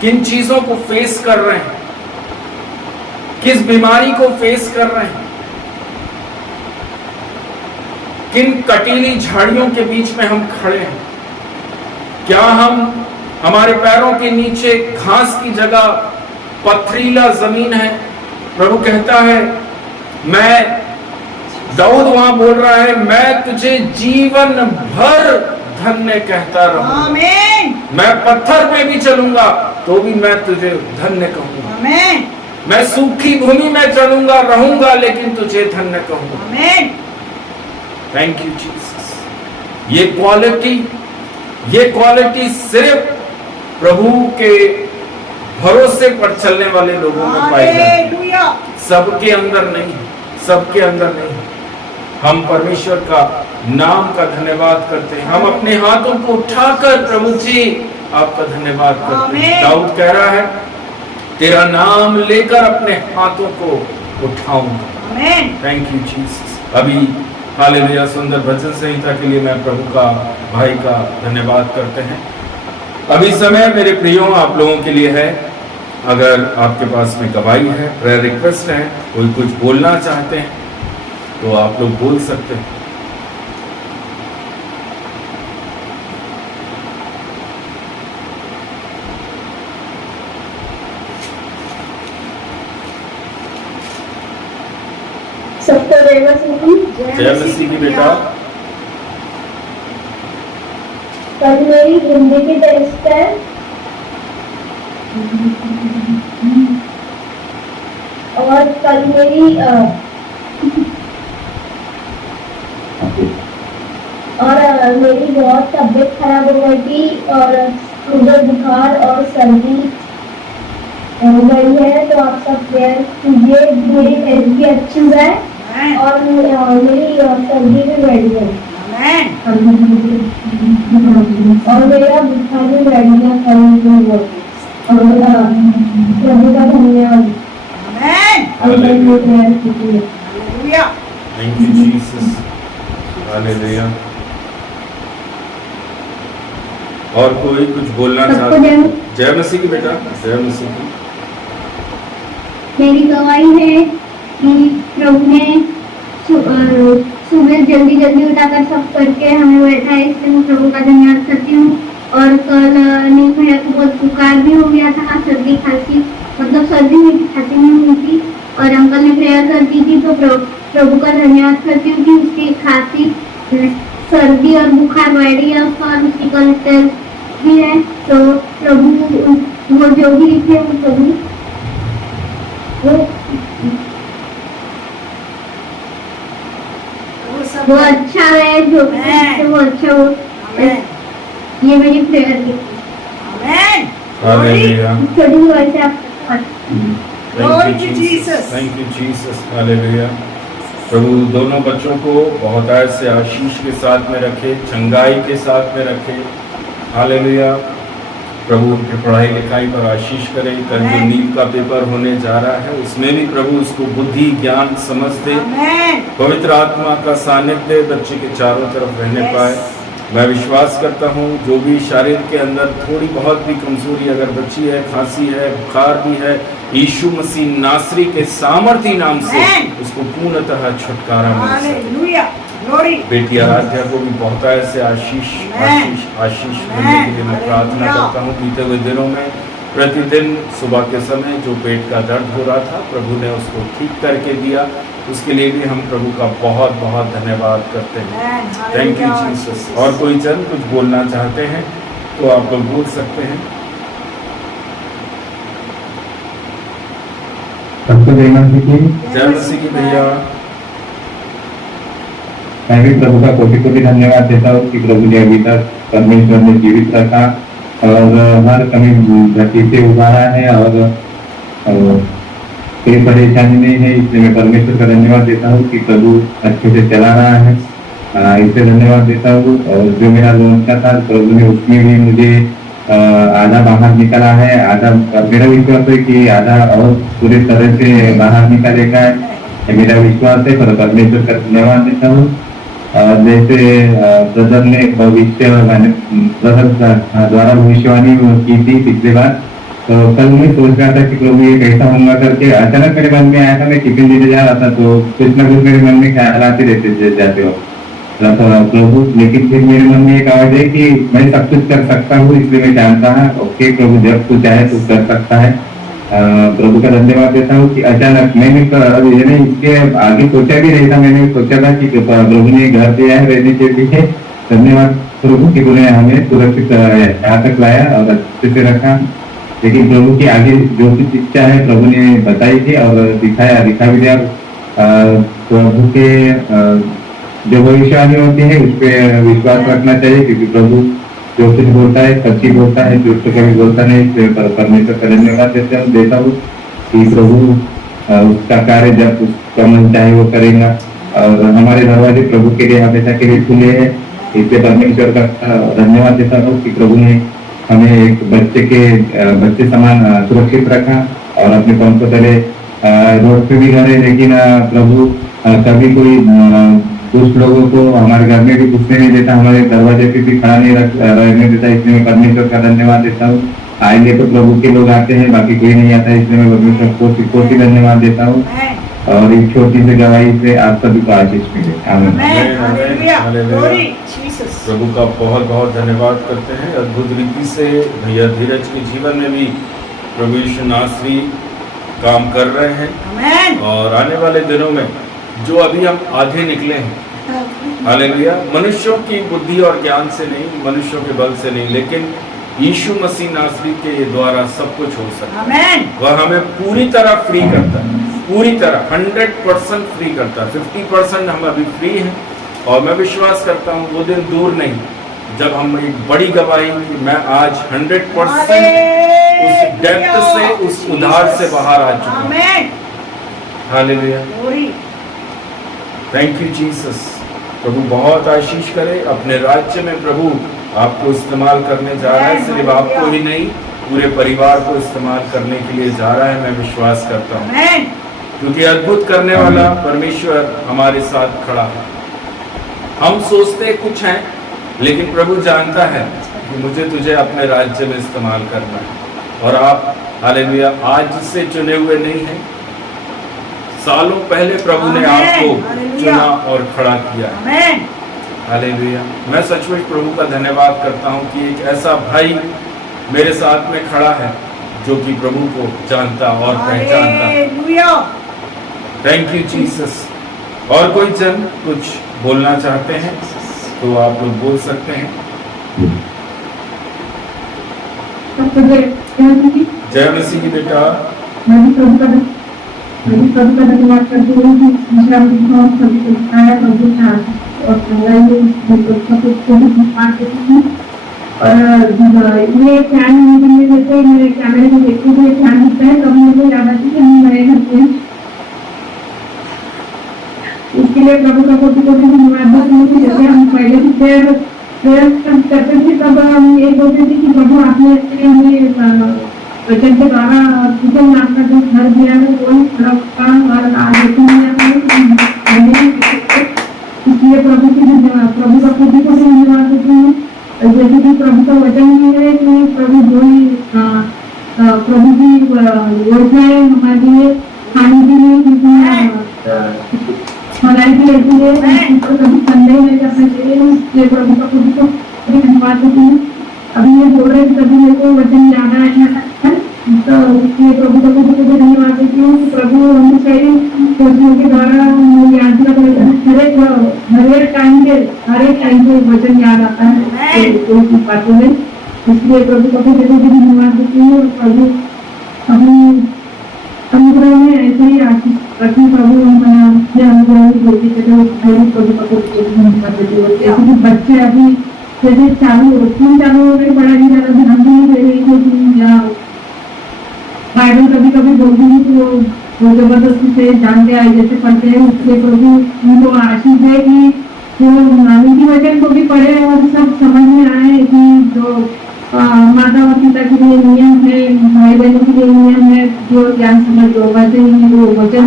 किन चीजों को फेस कर रहे हैं? किस बीमारी को फेस कर रहे हैं? किन कटीली झाड़ियों के बीच में हम खड़े हैं? क्या हमारे पैरों के नीचे घास की जगह पथरीला जमीन है? प्रभु कहता है, मैं, दाऊद वहां बोल रहा है, मैं तुझे जीवन भर धन्य कहता रहूंगा। आमीन। मैं पत्थर पे भी चलूंगा तो भी मैं तुझे धन्य कहूंगा। आमीन। मैं सूखी भूमि में चलूंगा रहूंगा, लेकिन तुझे धन्य कहूंगा। आमीन। Thank you Jesus. ये क्वालिटी सिर्फ प्रभु के भरोसे पर चलने वाले लोगों में पाई जाती है। हालेलुया। सबके अंदर नहीं, सबके अंदर नहीं। हम परमेश्वर का नाम का धन्यवाद करते हैं। हम अपने हाथों को उठाकर प्रभु जी आपका धन्यवाद करते हैं। आमीन। दाऊद कह रहा है, तेरा नाम लेकर अपने हाथों को उठाऊंगा। आमीन। Thank you Jesus. अभी हालेलुया सुंदर भजन संहिता के लिए मैं प्रभु का, भाई का धन्यवाद करते हैं। अभी समय मेरे प्रियो आप लोगों के लिए है। अगर आपके पास में गवाही है, प्रेयर रिक्वेस्ट है, कोई कुछ बोलना चाहते हैं तो आप लोग बोल सकते हैं। सबको जय मसीह। जय मसीह की बेटा। कल मेरी जिंदगी टेस्ट है। और कल मेरी मेरी बहुत तबीयत खराब हो गई थी और मुझे बुखार और सर्दी हो गई है। तो आप सब प्रेयर कीजिए, मेरी हेल्थ भी अच्छी हो जाए और मेरी सर्दी भी बढ़ जाए। और मेरा बुखार भी बढ़ गया कल। और प्रभु का धन्यवाद। Thank you Jesus. हालेलुया। और कोई कुछ बोलना चाहता है? जय मसीह की बेटा। जय मसीह की। मेरी गवाही है कि प्रभु ने सुबह जल्दी जल्दी उठाकर सब करके हमें बैठा है, इसलिए मैं प्रभु का धन्यवाद करती हूँ। और कल नींद भैया को बहुत बुखार भी हो गया था, सर्दी खांसी, मतलब सर्दी हुई थी, खांसी नहीं हुई थी। और अंकल ने प्रेयर कर दी थी, तो प्रभु का धन्यवाद करती हूँ कि उसकी खांसी, सर्दी और बुखार बढ़ गया उसका, और उसकी कल टेस्ट भी है। तो प्रभु वो जो भी लिखे वो प्रभु वो वो सब वो अच्छा है जो वो अच्छा हो। आमेन ये मेरी प्रेयर थी। आमेन हालेलुया। छोटी सी वॉइस से आप Glory to Jesus. Thank you Jesus. हालेलुया। प्रभु दोनों बच्चों को बहुत से आशीष के साथ में रखे, चंगाई के साथ में रखे। हालेलुया। प्रभु उनके पढ़ाई लिखाई पर आशीष करे। कल जो नीट का पेपर होने जा रहा है उसमें भी प्रभु उसको बुद्धि ज्ञान समझ दे। आमेन पवित्र आत्मा का सानिध्य बच्चे के चारों तरफ रहने Yes. पाए। मैं विश्वास करता हूँ जो भी शरीर के अंदर थोड़ी बहुत भी कमजोरी अगर बची है, खांसी है, बुखार भी है, यीशु मसीह नासरी के सामर्थी नाम से Amen. उसको पूर्णतः छुटकारा मिल सके। हालेलुया ग्लोरी बेटी आराध्या को भी बहुत से आशीष Amen. आशीष मिलने के लिए मैं प्रार्थना Hallelujah. करता हूँ। बीते हुए दिनों में प्रतिदिन सुबह के समय जो पेट का दर्द हो रहा था प्रभु ने उसको ठीक करके दिया। उसके लिए भी हम प्रभु का बहुत बहुत धन्यवाद करते हैं। Amen. Thank you Hallelujah, Jesus. Jesus. और कोई जन कुछ बोलना चाहते हैं तो आप लोग बोल सकते हैं। सबको जय मसीह की। जय मसीह की भैया। मैं भी प्रभु का कोटि कोटि धन्यवाद देता हूँ कि प्रभु ने अभी तक परमेश्वर ने जीवित रखा और हर कमी घटी से उबारा है और कोई परेशानी नहीं है। इसलिए मैं परमेश्वर का धन्यवाद देता हूँ कि प्रभु अच्छे से चला रहा है। इससे धन्यवाद देता हूँ। और जो मेरा लोन का था प्रभु ने उसमें भी मुझे आधा बाहर निकाला है। आधा मेरा विश्वास है कि आधा और पूरी तरह से बाहर निकालेगा, ये मेरा विश्वास है। पर परमेश्वर का धन्यवाद देता हूँ। जैसे ब्रदर ने ब्रदर द्वारा भविष्यवाणी की थी पिछली बार, तो कल मैं सोच रहा था कि प्रभु ये कैसा होगा करके अचानक मेरे मन में आया था। मैं टिफिन देने जा रहा था तो कुछ ना कुछ मेरे मन में ख्याल आते रहते जाते हो प्रभु। लेकिन फिर मेरे मन में एक आवाज है कि मैं सब कुछ कर सकता हूँ, इसलिए मैं जानता हूँ ओके प्रभु जब तू चाहे तू कर सकता है। प्रभु का धन्यवाद देता हूँ कि अचानक मैंने इसके आगे सोचा भी नहीं था। मैंने सोचा था कि प्रभु ने घर दिया है रहने के लिए। धन्यवाद प्रभु कि उन्होंने हमें सुरक्षित यहाँ तक लाया और अच्छे से रखा। लेकिन प्रभु की आगे जो कुछ इच्छा है प्रभु ने बताई थी और दिखा भी दिया। प्रभु के जो भविष्यवाणी होती है उस पर विश्वास रखना चाहिए, क्योंकि प्रभु जो कुछ बोलता है सच्ची बोलता है, झूठ तो कभी बोलता नहीं। इसलिए परमेश्वर का धन्यवाद देता हूँ कि प्रभु उसका कार्य जब उसका मन चाहे वो करेगा। और हमारे दरवाजे प्रभु के लिए हमेशा के लिए खुले हैं। इसलिए परमेश्वर का धन्यवाद देता हूँ कि प्रभु ने हमें एक बच्चे समान सुरक्षित रखा और अपने कौन को तले रोड पे भी घरे। लेकिन प्रभु कभी कोई कुछ लोगों को हमारे घर में भी घुसने नहीं देता, हमारे दरवाजे पे भी खड़ा नहीं रहने देता। इसलिए मैं परमेश्वर का धन्यवाद देता हूँ। आएंगे तो प्रभु के लोग आते हैं, बाकी कोई नहीं आता। इसलिए मैं परमेश्वर को कोटि धन्यवाद देता हूँ। और एक छोटी सी गवाही से आप सभी को आशीष मिले। आमीन। Glory Jesus. प्रभु का बहुत बहुत धन्यवाद करते हैं। अद्भुत रीति से भैया धीरज के जीवन में भी प्रभु यीशु नासरी काम कर रहे हैं। आमेन। और आने वाले दिनों में जो अभी हम आधे निकले हैं, हालेलुया, मनुष्यों की बुद्धि और ज्ञान से नहीं, मनुष्यों के बल से नहीं, लेकिन यीशु मसीह नासरी के द्वारा सब कुछ हो सकता है। आमेन। वह हमें पूरी तरह फ्री करता है, पूरी तरह 100% फ्री करता है। 50% हम अभी फ्री हैं और मैं विश्वास करता हूँ वो दिन दूर नहीं जब हम एक बड़ी गवाही कि मैं आज 100% उस डेप्थ से, उस उधार से बाहर आ चुका हूँ। आमेन। हालेलुया। ग्लोरी। Thank you Jesus. प्रभु बहुत आशीष करे। अपने राज्य में प्रभु आपको इस्तेमाल करने जा रहा है। सिर्फ आपको ही नहीं, पूरे परिवार को इस्तेमाल करने के लिए जा रहा है। मैं विश्वास करता हूँ आमेन। क्योंकि अद्भुत करने वाला परमेश्वर हमारे साथ खड़ा है। हम सोचते कुछ हैं, लेकिन प्रभु जानता है कि मुझे तुझे अपने राज्य में इस्तेमाल करना है। और आप हालेलुया आज से चुने हुए नहीं हैं। सालों पहले प्रभु ने आपको चुना और खड़ा किया है। आमेन। हालेलुया। मैं सचमुच प्रभु का धन्यवाद करता हूँ कि एक ऐसा भाई मेरे साथ में खड़ा है जो कि प्रभु को जानता और पहचानता है। हालेलुया। Thank you Jesus. और कोई जन कुछ बोलना चाहते हैं तो आप लोग बोल सकते हैं। सबको जय मसीह की। जय मसीह की बेटा। मैं भी प्रभु का मैं भी प्रभु का धन्यवाद करती हूँ कि दूसरा मुझे सभी को दिखाया प्रभु ने आशीष और चंगाई को भी पाठ देती हूँ। और ये फैन मुझे जैसे मेरे कैमरे में देखते हुए फैन दिखता है तब मुझे याद आती है कि हम नए घर पे इसके लिए प्रभु का कोटि कोटि धन्यवाद देती हूँ कि जैसे हम पहले भी प्रेयर करते थे तब हम ये बोलते थे कि प्रभु आपने हमें वचन के द्वारा पूजन आपका जो घर दिया है वही खड़ा होगा और आज इसलिए प्रभु का कोटि कोटि धन्यवाद देती हूँ। जैसे कि प्रभु का वचन भी है कि प्रभु जो ही प्रभु की योजनाएं हमारे लिए खाने के लिए भलाई की रहती है कभी संदेह नहीं करना चाहिए। इसलिए प्रभु का कोटि कोटि धन्यवाद देती हूँ। अभी ये बोल रहे तभी मेरे को वचन याद आया है तो इसलिए प्रभु का कोटि कोटि धन्यवाद देती हूँ। प्रभु हमें चाहिए योजनाओं के द्वारा याद हर एक टाइम पे वचन याद आता है तो बातों में। इसलिए प्रभु का कोटि कोटि धन्यवाद देती हूँ। प्रभु अपनी अनुग्रह में ऐसे ही आशीष रखें। प्रभु अनुग्रह की ज्योति चले प्रभु का कोटि कोटि धन्यवाद देती हूँ। जैसे कि बच्चे अभी जैसे स्कूल चालू हो गई पढ़ाई ज़्यादा ध्यान भी नहीं दे रही थी या बाइबल कभी कभी बोलती हूँ तो वो जबरदस्ती से जानते आए जैसे पढ़ते हैं। इसलिए प्रभु उनको आशीष है कि जो उनकी वचन को भी पढ़े और सब समझ में आए कि जो माता और पिता के लिए नियम है भाई बहनों के लिए नियम है जो ज्ञान समझ जो वैसे ही वो वचन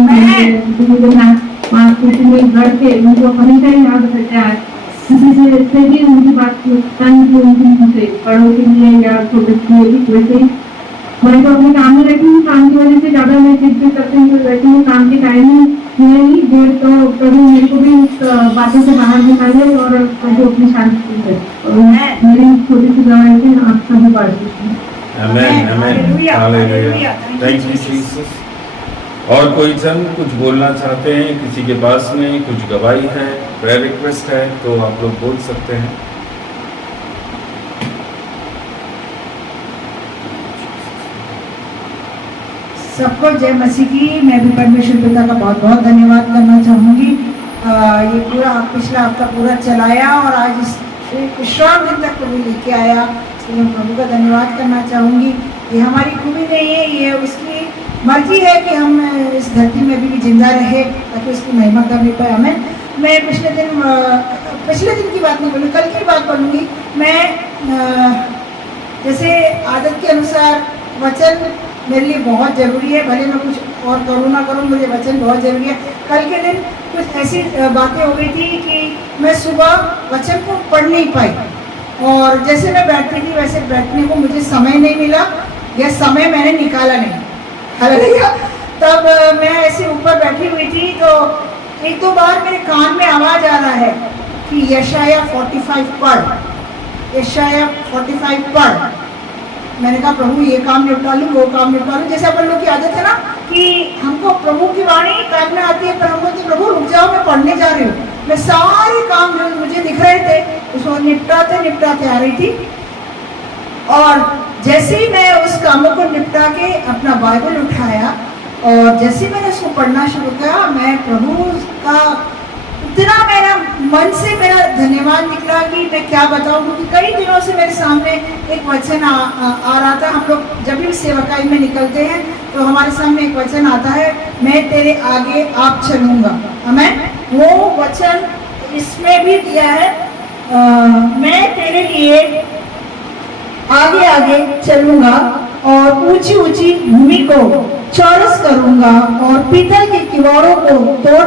घर के उनको हमेशा ही याद रहता है। किसी से भी उनकी बात उनसे बड़ों के लिए या छोटे के लिए वैसे ही मैं तो अपने काम में रहती हूँ। काम की वजह से ज़्यादा मैं चिड़चिड़ करती हूँ रहती हूँ। काम के टाइम में ही देर तो कभी मेरे को भी बातों से बाहर निकाले और जो अपनी शांति है मेरी छोटी सी दवाई से आप सभी बात आमेन आमेन हालेलुया थैंक यू जीसस। और कोई जन कुछ बोलना चाहते हैं किसी के पास में कुछ गवाही है प्रेयर रिक्वेस्ट है तो आप लोग बोल सकते हैं। सबको जय मसीह की। मैं भी परमेश्वर पिता का बहुत बहुत धन्यवाद करना चाहूँगी। ये पूरा पिछला हफ्ता पूरा चलाया और आज इस विश्राम दिन तक प्रभु लेके आया इसलिए मैं प्रभु का धन्यवाद करना चाहूँगी। ये हमारी खूबी नहीं है ये उसकी मर्जी है कि हम इस धरती में अभी भी जिंदा रहे ताकि उसकी महिमा करने पाए। हमें मैं पिछले दिन की बात नहीं बोलूँ कल की बात बोलूँगी। मैं जैसे आदत के अनुसार वचन मेरे लिए बहुत ज़रूरी है भले मैं कुछ और करूँ ना करूँ मुझे वचन बहुत ज़रूरी है। कल के दिन कुछ ऐसी बातें हो गई थी कि मैं सुबह वचन को पढ़ नहीं पाई और जैसे मैं बैठती थी वैसे बैठने को मुझे समय नहीं मिला या समय मैंने निकाला नहीं। हालेलुया। तब मैं ऐसे ऊपर बैठी हुई थी तो एक दो बार मेरे कान में आवाज़ आ रहा है कि यशाया 45 पढ़ यशाया 45 पढ़। मैंने कहा प्रभु ये काम निपटा लूँ वो काम निपटा लूँ। जैसे अपन लोग की आदत है ना कि हमको प्रभु की वाणी कान में आती है पर हम बोलते प्रभु रुक जाओ मैं पढ़ने जा रही हूँ। मैं सारे काम जो मुझे दिख रहे थे उसको निपटाते आ रही थी और जैसे ही मैं उस कामों को निपटा के अपना बाइबल उठाया और जैसे मैंने उसको पढ़ना शुरू किया मैं प्रभु का इतना मेरा मन से मेरा धन्यवाद निकला कि मैं क्या बताऊं क्योंकि कई दिनों से मेरे सामने एक वचन आ रहा था। हम लोग जब भी सेवकाई में निकलते हैं तो हमारे सामने एक वचन आता है मैं तेरे आगे आप चलूँगा। आमीन। वो वचन इसमें भी दिया है मैं तेरे लिए आगे आगे चलूँगा और ऊंची ऊंची भूमि को चौरस करूंगा और पीतल के किवाड़ों को तोड़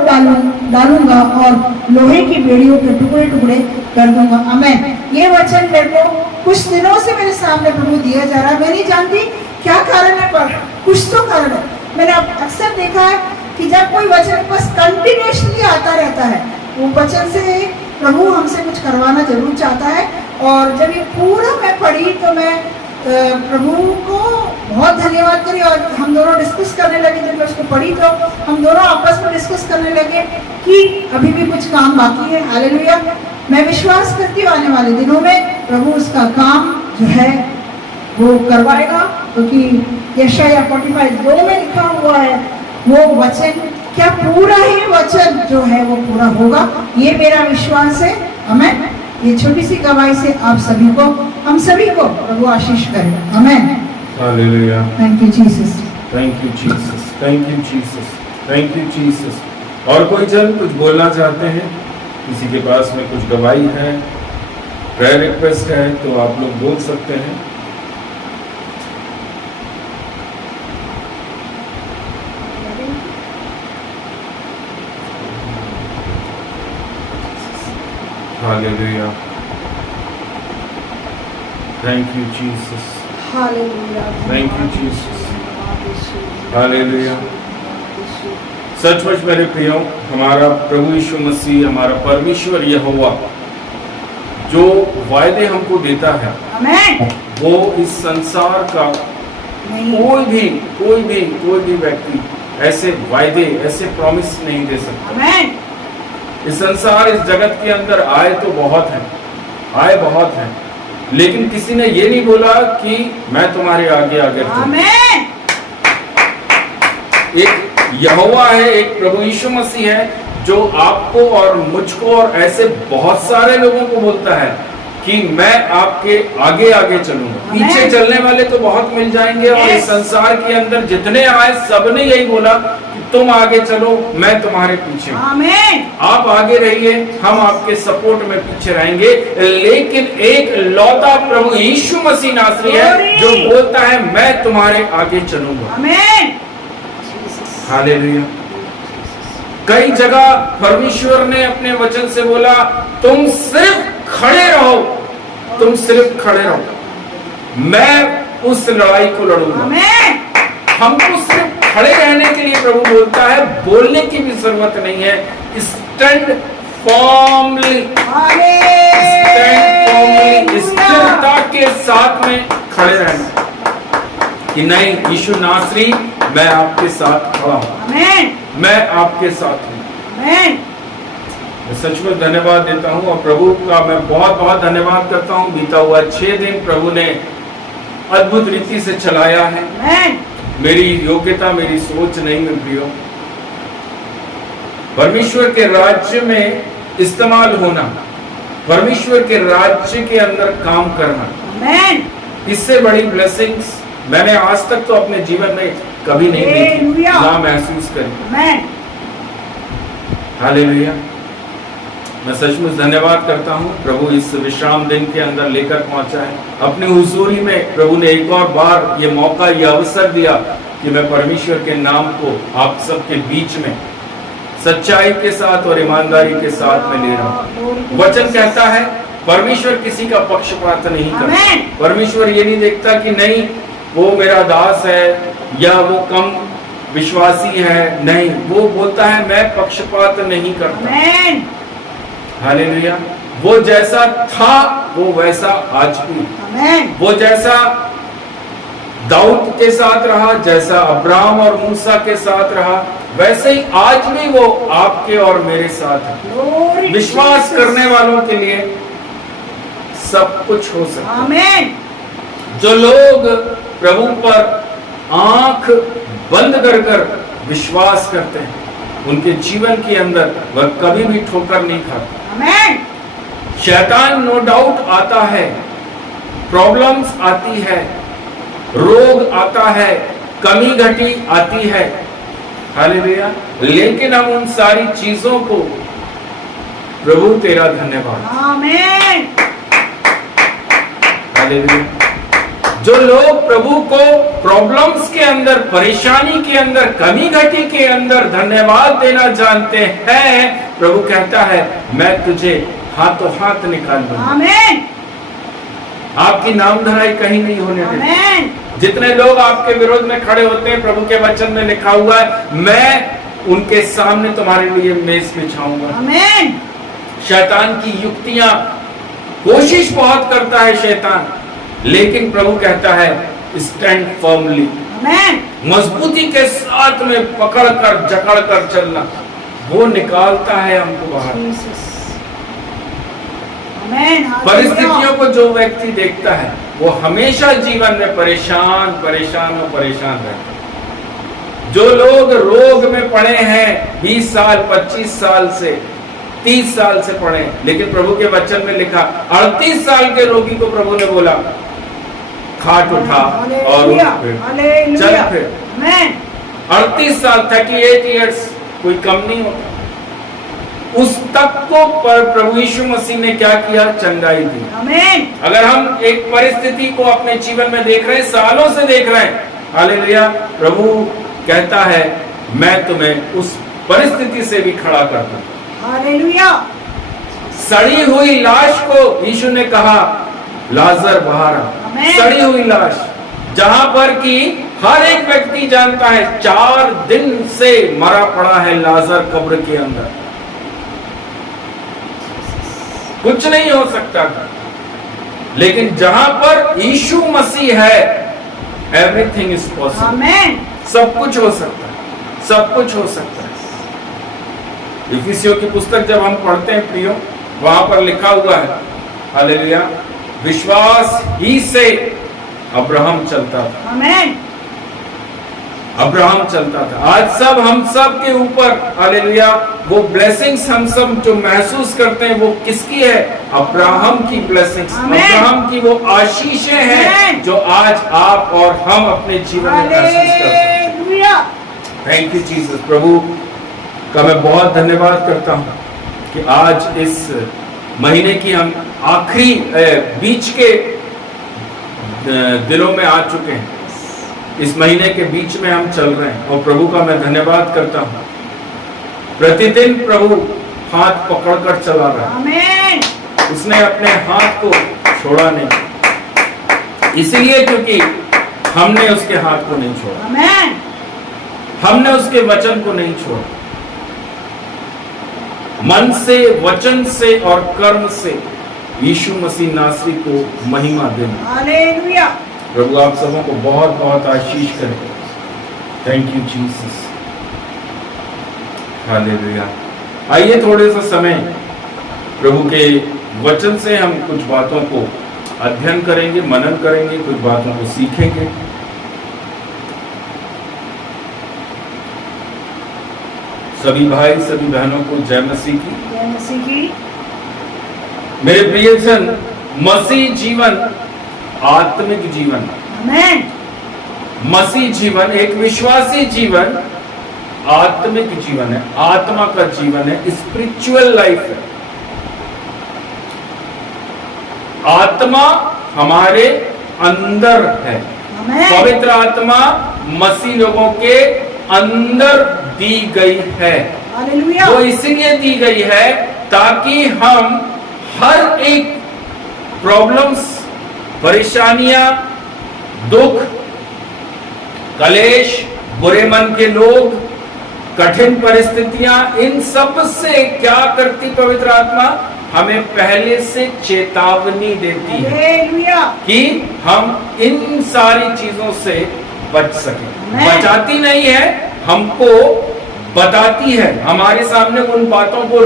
डालूंगा और लोहे की बेड़ियों के टुकड़े टुकड़े कर दूंगा। आमीन। ये वचन मेरे को कुछ दिनों से मेरे सामने प्रभु दिया जा रहा है। मैं नहीं जानती क्या कारण है पर कुछ तो कारण है। मैंने अक्सर देखा है कि जब कोई वचन बस कंटिन्यूसली आता रहता है वो वचन से प्रभु हमसे कुछ करवाना जरूर चाहता है। और जब ये पूरा मैं पढ़ी तो मैं प्रभु को बहुत धन्यवाद करी और हम दोनों डिस्कस करने लगे। जब मैं उसको पढ़ी तो हम दोनों आपस में डिस्कस करने लगे कि अभी भी कुछ काम बाकी है। हालेलुया। मैं विश्वास करती हूँ आने वाले दिनों में प्रभु उसका काम जो है वो करवाएगा क्योंकि यशाया 45:2 में लिखा हुआ है वो वचन क्या पूरा ही वचन जो है वो पूरा होगा, ये मेरा विश्वास है। आमेन। ये छोटी सी गवाही से आप सभी को, हम सभी को प्रभु आशीष करे। आमेन। हालेलुया। Thank you Jesus. Thank you Jesus, thank you Jesus, thank you Jesus. और कोई जन कुछ बोलना चाहते हैं, किसी के पास में कुछ गवाही है, प्रेयर रिक्वेस्ट है, तो आप लोग बोल सकते हैं। Hallelujah. Thank you Jesus, hallelujah. Thank you Jesus, hallelujah. सचमुच मेरे प्रियो, हमारा प्रभु यीशु मसीह, हमारा परमेश्वर यहोवा जो वायदे हमको देता है, आमेन। वो इस संसार का नहीं। कोई भी व्यक्ति ऐसे वायदे, ऐसे प्रॉमिस नहीं दे सकता। आमेन। इस संसार, इस जगत के अंदर आए तो बहुत हैं, लेकिन किसी ने ये नहीं बोला कि मैं तुम्हारे आगे आगे चलूं। आमेन। एक यहोवा है, एक प्रभु यीशु मसीह है, जो आपको और मुझको और ऐसे बहुत सारे लोगों को बोलता है कि मैं आपके आगे आगे चलूंगा। पीछे चलने वाले तो बहुत मिल जाएंगे, और इस संसार के अंदर जितने आए सबने यही बोला कि तुम आगे चलो, मैं तुम्हारे पीछे हूं। आमेन। आप आगे रहिए, हम आपके सपोर्ट में पीछे रहेंगे। लेकिन एक लौता प्रभु यीशु मसीह नासरी है जो बोलता है मैं तुम्हारे आगे चलूंगा। आमेन। हालेलुया। कई जगह परमेश्वर ने अपने वचन से बोला तुम सिर्फ खड़े रहो, मैं उस लड़ाई को लड़ूंगा। आमेन। हमको सिर्फ खड़े रहने के लिए प्रभु बोलता है, बोलने की भी जरूरत नहीं है। स्टैंड फॉर्मली, स्थिरता के साथ में खड़े रहना कि नहीं, यीशु नासरी मैं आपके साथ खड़ा हूं, आमेन। मैं आपके साथ हूं। आमेन। मैं सचमुच धन्यवाद देता हूं, और प्रभु का मैं बहुत बहुत धन्यवाद करता हूं। बीता हुआ 6 दिन प्रभु ने अद्भुत रीति से चलाया है। आमेन। मेरी योग्यता, मेरी सोच नहीं में प्रियो, परमेश्वर के राज्य में इस्तेमाल होना, परमेश्वर के राज्य के अंदर काम करना, आमेन। इससे बड़ी ब्लेसिंग्स मैंने आज तक तो अपने जीवन में कभी नहीं देखी, ना महसूस करी। आमेन। हालेलुया। मैं सचमुच धन्यवाद करता हूँ, प्रभु इस विश्राम दिन के अंदर लेकर पहुंचा है। अपनी हुजूरी में प्रभु ने एक और बार ये मौका, ये अवसर दिया कि मैं परमेश्वर के नाम को आप सबके बीच में सच्चाई के साथ और ईमानदारी के साथ में ले रहा हूँ। वचन कहता है परमेश्वर किसी का पक्षपात नहीं करता। परमेश्वर ये नहीं देखता कि नहीं वो मेरा दास है या वो कम विश्वासी है, नहीं, वो बोलता है मैं पक्षपात नहीं करता। आमेन। हालेलुया। वो जैसा था वो वैसा आज भी, आमेन। वो जैसा दाऊद के साथ रहा, जैसा अब्राहम और मूसा के साथ रहा, वैसे ही आज भी वो आपके और मेरे साथ है। विश्वास करने वालों के लिए सब कुछ हो सकता है। आमेन। जो लोग प्रभु पर आंख बंद कर विश्वास करते हैं, उनके जीवन के अंदर वह कभी भी ठोकर नहीं खाता। आमेन। शैतान नो डाउट आता है, प्रॉब्लम्स आती है, रोग आता है, कमी घटी आती है। हालेलुया। लेकिन हम उन सारी चीजों को, प्रभु तेरा धन्यवाद। आमेन। हालेलुया। जो लोग प्रभु को प्रॉब्लम्स के अंदर, परेशानी के अंदर, कमी घटी के अंदर धन्यवाद देना जानते हैं, प्रभु कहता है मैं तुझे हाथों हाथ निकाल दूंगा। आमेन। आपकी नामधराई कहीं नहीं होने देगा। आमेन। जितने लोग आपके विरोध में खड़े होते हैं, प्रभु के वचन में लिखा हुआ है मैं उनके सामने तुम्हारे लिए मेज बिछाऊंगा। आमेन। शैतान की युक्तियां, कोशिश बहुत करता है शैतान, लेकिन प्रभु कहता है स्टैंड फर्मली, आमेन। मजबूती के साथ में पकड़ कर जकड़ कर चलना, वो निकालता है हमको बाहर। आमेन। परिस्थितियों को जो व्यक्ति देखता है वो हमेशा जीवन में परेशान रहता है। जो लोग रोग में पड़े हैं 20 साल 25 साल से 30 साल से पड़े, लेकिन प्रभु के वचन में लिखा 38 साल के रोगी को प्रभु ने बोला खाट उठा और उठ फिर, चल फिर। 38 साल 38 इयर्स कोई कम नहीं होता। उस तक को पर प्रभु यीशु मसीह ने क्या किया? चंगाई दी। अगर हम एक परिस्थिति को अपने जीवन में देख रहे हैं, सालों से देख रहे हैं, हालेलुया, प्रभु कहता है मैं तुम्हें उस परिस्थिति से भी खड़ा करता हूं। हालेलुया। सड़ी हुई लाश को यीशु ने कहा लाजर बाहर आ। सड़ी हुई लाश, जहां पर कि हर एक व्यक्ति जानता है 4 दिन से मरा पड़ा है लाजर कब्र के अंदर, कुछ नहीं हो सकता था। लेकिन जहां पर यीशु मसीह है, एवरीथिंग इज पॉसिबल। सब कुछ हो सकता है, सब कुछ हो सकता है। इफिसियों की पुस्तक जब हम पढ़ते हैं प्रियो, वहां पर लिखा हुआ है हालेलुया, विश्वास ही से अब्राहम चलता था। अब्राहम चलता था। आज सब हम सब के ऊपर हालेलुया वो ब्लेसिंग्स हम सब जो महसूस करते हैं वो किसकी है? अब्राहम की ब्लेसिंग्स, अब्राहम की वो आशीषें हैं जो आज आप और हम अपने जीवन में महसूस करते हैं। Thank you Jesus. प्रभु का मैं बहुत धन्यवाद करता हूँ कि आज इस महीने की हम आखिरी बीच के दिनों में आ चुके हैं। इस महीने के बीच में हम चल रहे हैं और प्रभु का मैं धन्यवाद करता हूँ। प्रतिदिन प्रभु हाथ पकड़कर चला रहा है। उसने अपने हाथ को छोड़ा नहीं, इसलिए क्योंकि हमने उसके हाथ को नहीं छोड़ा, हमने उसके वचन को नहीं छोड़ा। मन से, वचन से और कर्म से यीशु मसीह नासरी को महिमा देना। हालेलुया। प्रभु आप सबों को बहुत बहुत आशीष करें। Thank you Jesus. हालेलुया। आइए थोड़े सा समय प्रभु के वचन से हम कुछ बातों को अध्ययन करेंगे, मनन करेंगे, कुछ बातों को सीखेंगे। सभी भाई सभी बहनों को जय मसीह की। जय मसीह की। मेरे प्रियजन, मसीह जीवन आत्मिक जीवन, मसीह जीवन एक विश्वासी जीवन आत्मिक जीवन है, आत्मा का जीवन है, स्पिरिचुअल लाइफ है। आत्मा हमारे अंदर है। पवित्र आत्मा मसीह लोगों के अंदर दी गई है। वो इसीलिए दी गई है ताकि हम हर एक प्रॉब्लम्स, परेशानियां, दुख, कलेश, बुरे मन के लोग, कठिन परिस्थितियां, इन सब से क्या करती पवित्र आत्मा? हमें पहले से चेतावनी देती है कि हम इन सारी चीजों से बच सकें। बचाती नहीं है, हमको बताती है, हमारे सामने उन बातों को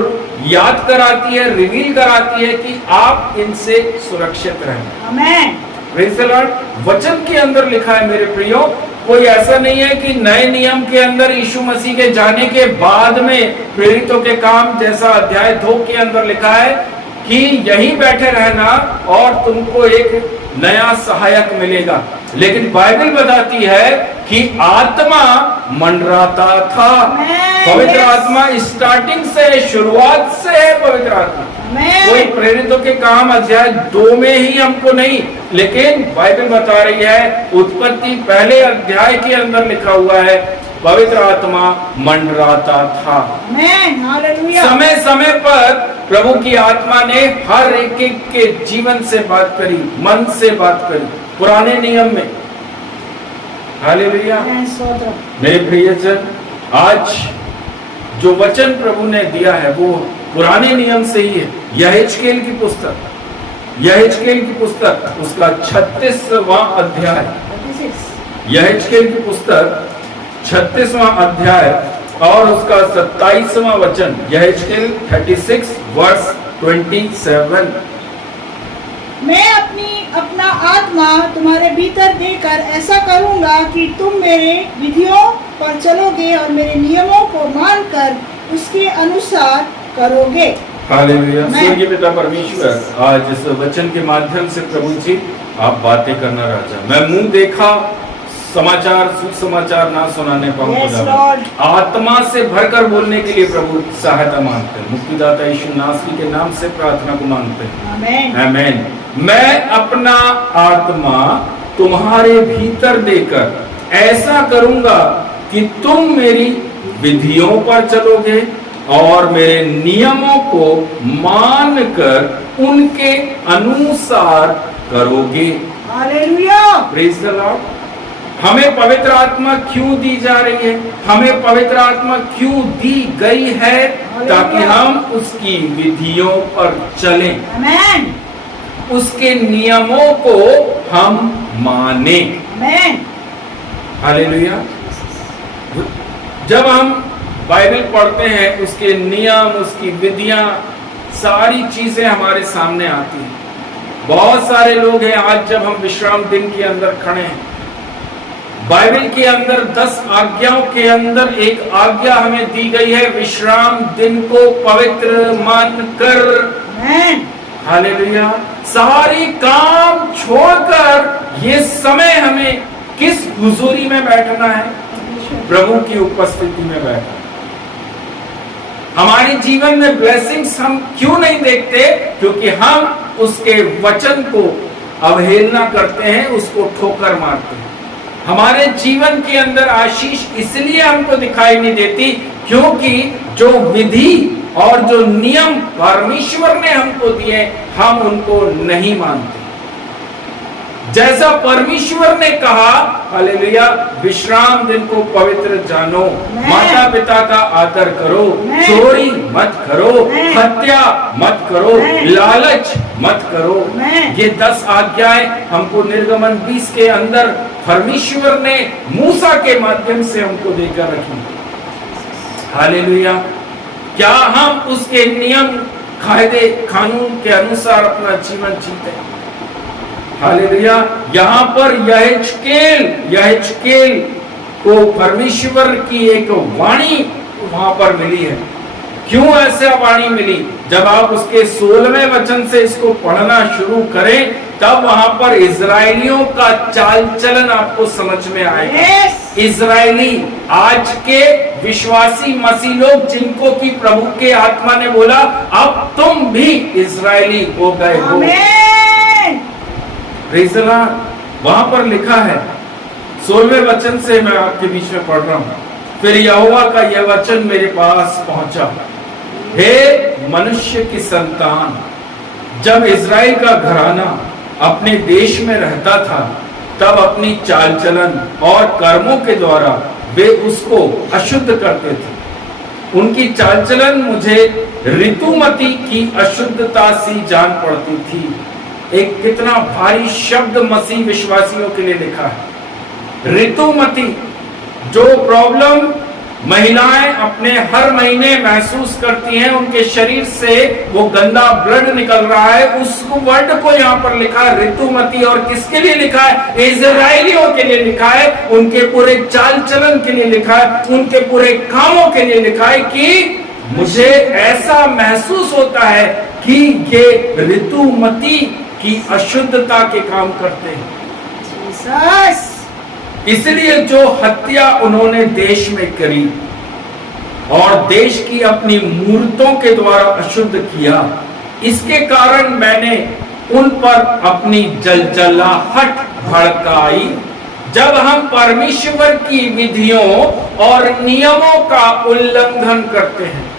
याद कराती है, रिवील कराती है कि आप इनसे सुरक्षित रहें। आमीन। Praise the Lord. वचन के अंदर लिखा है मेरे प्रियो, कोई ऐसा नहीं है कि नए नियम के अंदर यीशु मसीह के जाने के बाद में प्रेरितों के काम जैसा अध्याय 2 के अंदर लिखा है कि यहीं बैठे रहना और तुमको एक नया सहायक मिलेगा। लेकिन बाइबल बताती है कि आत्मा मंडराता था। पवित्र आत्मा स्टार्टिंग से, शुरुआत से है पवित्र आत्मा। कोई प्रेरितों के काम अध्याय 2 में ही हमको नहीं, लेकिन बाइबल बता रही है उत्पत्ति पहले अध्याय के अंदर लिखा हुआ है पवित्र आत्मा मंडराता था। समय समय पर प्रभु की आत्मा ने हर एक के जीवन से बात करी, मन से बात करी। पुराने नियम में हालेलुया। मेरे प्रियजन, आज जो वचन प्रभु ने दिया है वो पुराने नियम से ही है। यहेजकेल की पुस्तक, यहेजकेल की पुस्तक उसका 36वां अध्याय, यहेजकेल की पुस्तक 36वां अध्याय और उसका 27वां वचन, यहेजकेल 36 वर्स 27। मैं अपना आत्मा तुम्हारे भीतर देकर ऐसा करूंगा कि तुम मेरे विधियों पर चलोगे और मेरे नियमों को मानकर उसके अनुसार करोगे। हालेलुया। मैं- स्वर्गीय पिता परमेश्वर, आज इस वचन के माध्यम से प्रभु जी आप बातें करना राजा। मैं मुंह देखा समाचार सुसमाचार ना सुनाने पाऊं Yes, खुदा। Lord. आत्मा से भरकर बोलने के लिए प्रभु सहायता मांगते हैं। मुक्तिदाता यीशु नासरी के नाम से प्रार्थना को मांगते हैं, आमेन। आमेन। मैं अपना आत्मा तुम्हारे भीतर देकर ऐसा करूंगा कि तुम मेरी विधियों पर चलोगे और मेरे नियमों को मानकर उनके अनुसार करोगे। हालेलुया। Praise the Lord. हमें पवित्र आत्मा क्यों दी जा रही है? हमें पवित्र आत्मा क्यों दी गई है? ताकि हम उसकी विधियों पर चलें, आमेन। उसके नियमों को हम माने। आमेन। हालेलुया। जब हम बाइबल पढ़ते हैं, उसके नियम, उसकी विधियां, सारी चीजें हमारे सामने आती हैं। बहुत सारे लोग हैं, आज जब हम विश्राम दिन के अंदर खड़े हैं, बाइबल के अंदर 10 आज्ञाओं के अंदर एक आज्ञा हमें दी गई है, विश्राम दिन को पवित्र मानकर। आमेन। हालेलुया। सारी काम छोड़कर ये समय हमें किस हुजूरी में बैठना है? प्रभु की उपस्थिति में बैठना। हमारे जीवन में ब्लेसिंग्स हम क्यों नहीं देखते? क्योंकि हम उसके वचन को अवहेलना करते हैं, उसको ठोकर मारते हैं। हमारे जीवन के अंदर आशीष इसलिए हमको दिखाई नहीं देती क्योंकि जो विधि और जो नियम परमेश्वर ने हमको दिए, हम उनको नहीं मानते। जैसा परमेश्वर ने कहा, हालेलुया, विश्राम दिन को पवित्र जानो, माता पिता का आदर करो, चोरी मत करो, हत्या मत करो, लालच मत करो। ये 10 आज्ञाएं हमको निर्गमन 20 के अंदर परमेश्वर ने मूसा के माध्यम से हमको देकर रखी। हालेलुया। क्या हम उसके नियम कायदे कानून के अनुसार अपना जीवन जीते हैं? हालेलुया। यहाँ पर यहेजकेल को परमेश्वर की एक वाणी वहां पर मिली है। क्यों ऐसा वाणी मिली? जब आप उसके 16वें वचन से इसको पढ़ना शुरू करें, तब वहां पर इजरायलियों का चाल चलन आपको समझ में आएगा। इजरायली, आज के विश्वासी मसीह लोग, जिनको कि प्रभु के आत्मा ने बोला अब तुम भी इजरायली हो गए हो। Praise the Lord. वहां पर लिखा है 16वें वचन से मैं आपके बीच में पढ़ रहा हूं। फिर यहोवा का यह वचन मेरे पास पहुंचा, हे मनुष्य की संतान, जब इजराइल का घराना अपने देश में रहता था, तब अपनी चाल चलन और कर्मों के द्वारा वे उसको अशुद्ध करते थे। उनकी चाल चलन मुझे ऋतुमती की अशुद्धता सी जान पड़ती थी। एक कितना भारी शब्द मसीह विश्वासियों के लिए लिखा है। ऋतुमती, जो प्रॉब्लम महिलाएं अपने हर महीने महसूस करती हैं, उनके शरीर से वो गंदा ब्लड निकल रहा है, उस वर्ड को यहाँ पर लिखा है ऋतुमती। और किसके लिए लिखा है? इजरायलियों के लिए लिखा है, उनके पूरे चाल चलन के लिए लिखा है, उनके पूरे कामों के लिए लिखा है कि मुझे ऐसा महसूस होता है कि ये ऋतुमती की अशुद्धता के काम करते हैं। इसलिए जो हत्या उन्होंने देश में करी और देश की अपनी मूर्तों के द्वारा अशुद्ध किया, इसके कारण मैंने उन पर अपनी जलजलाहट भड़काई। जब हम परमेश्वर की विधियों और नियमों का उल्लंघन करते हैं,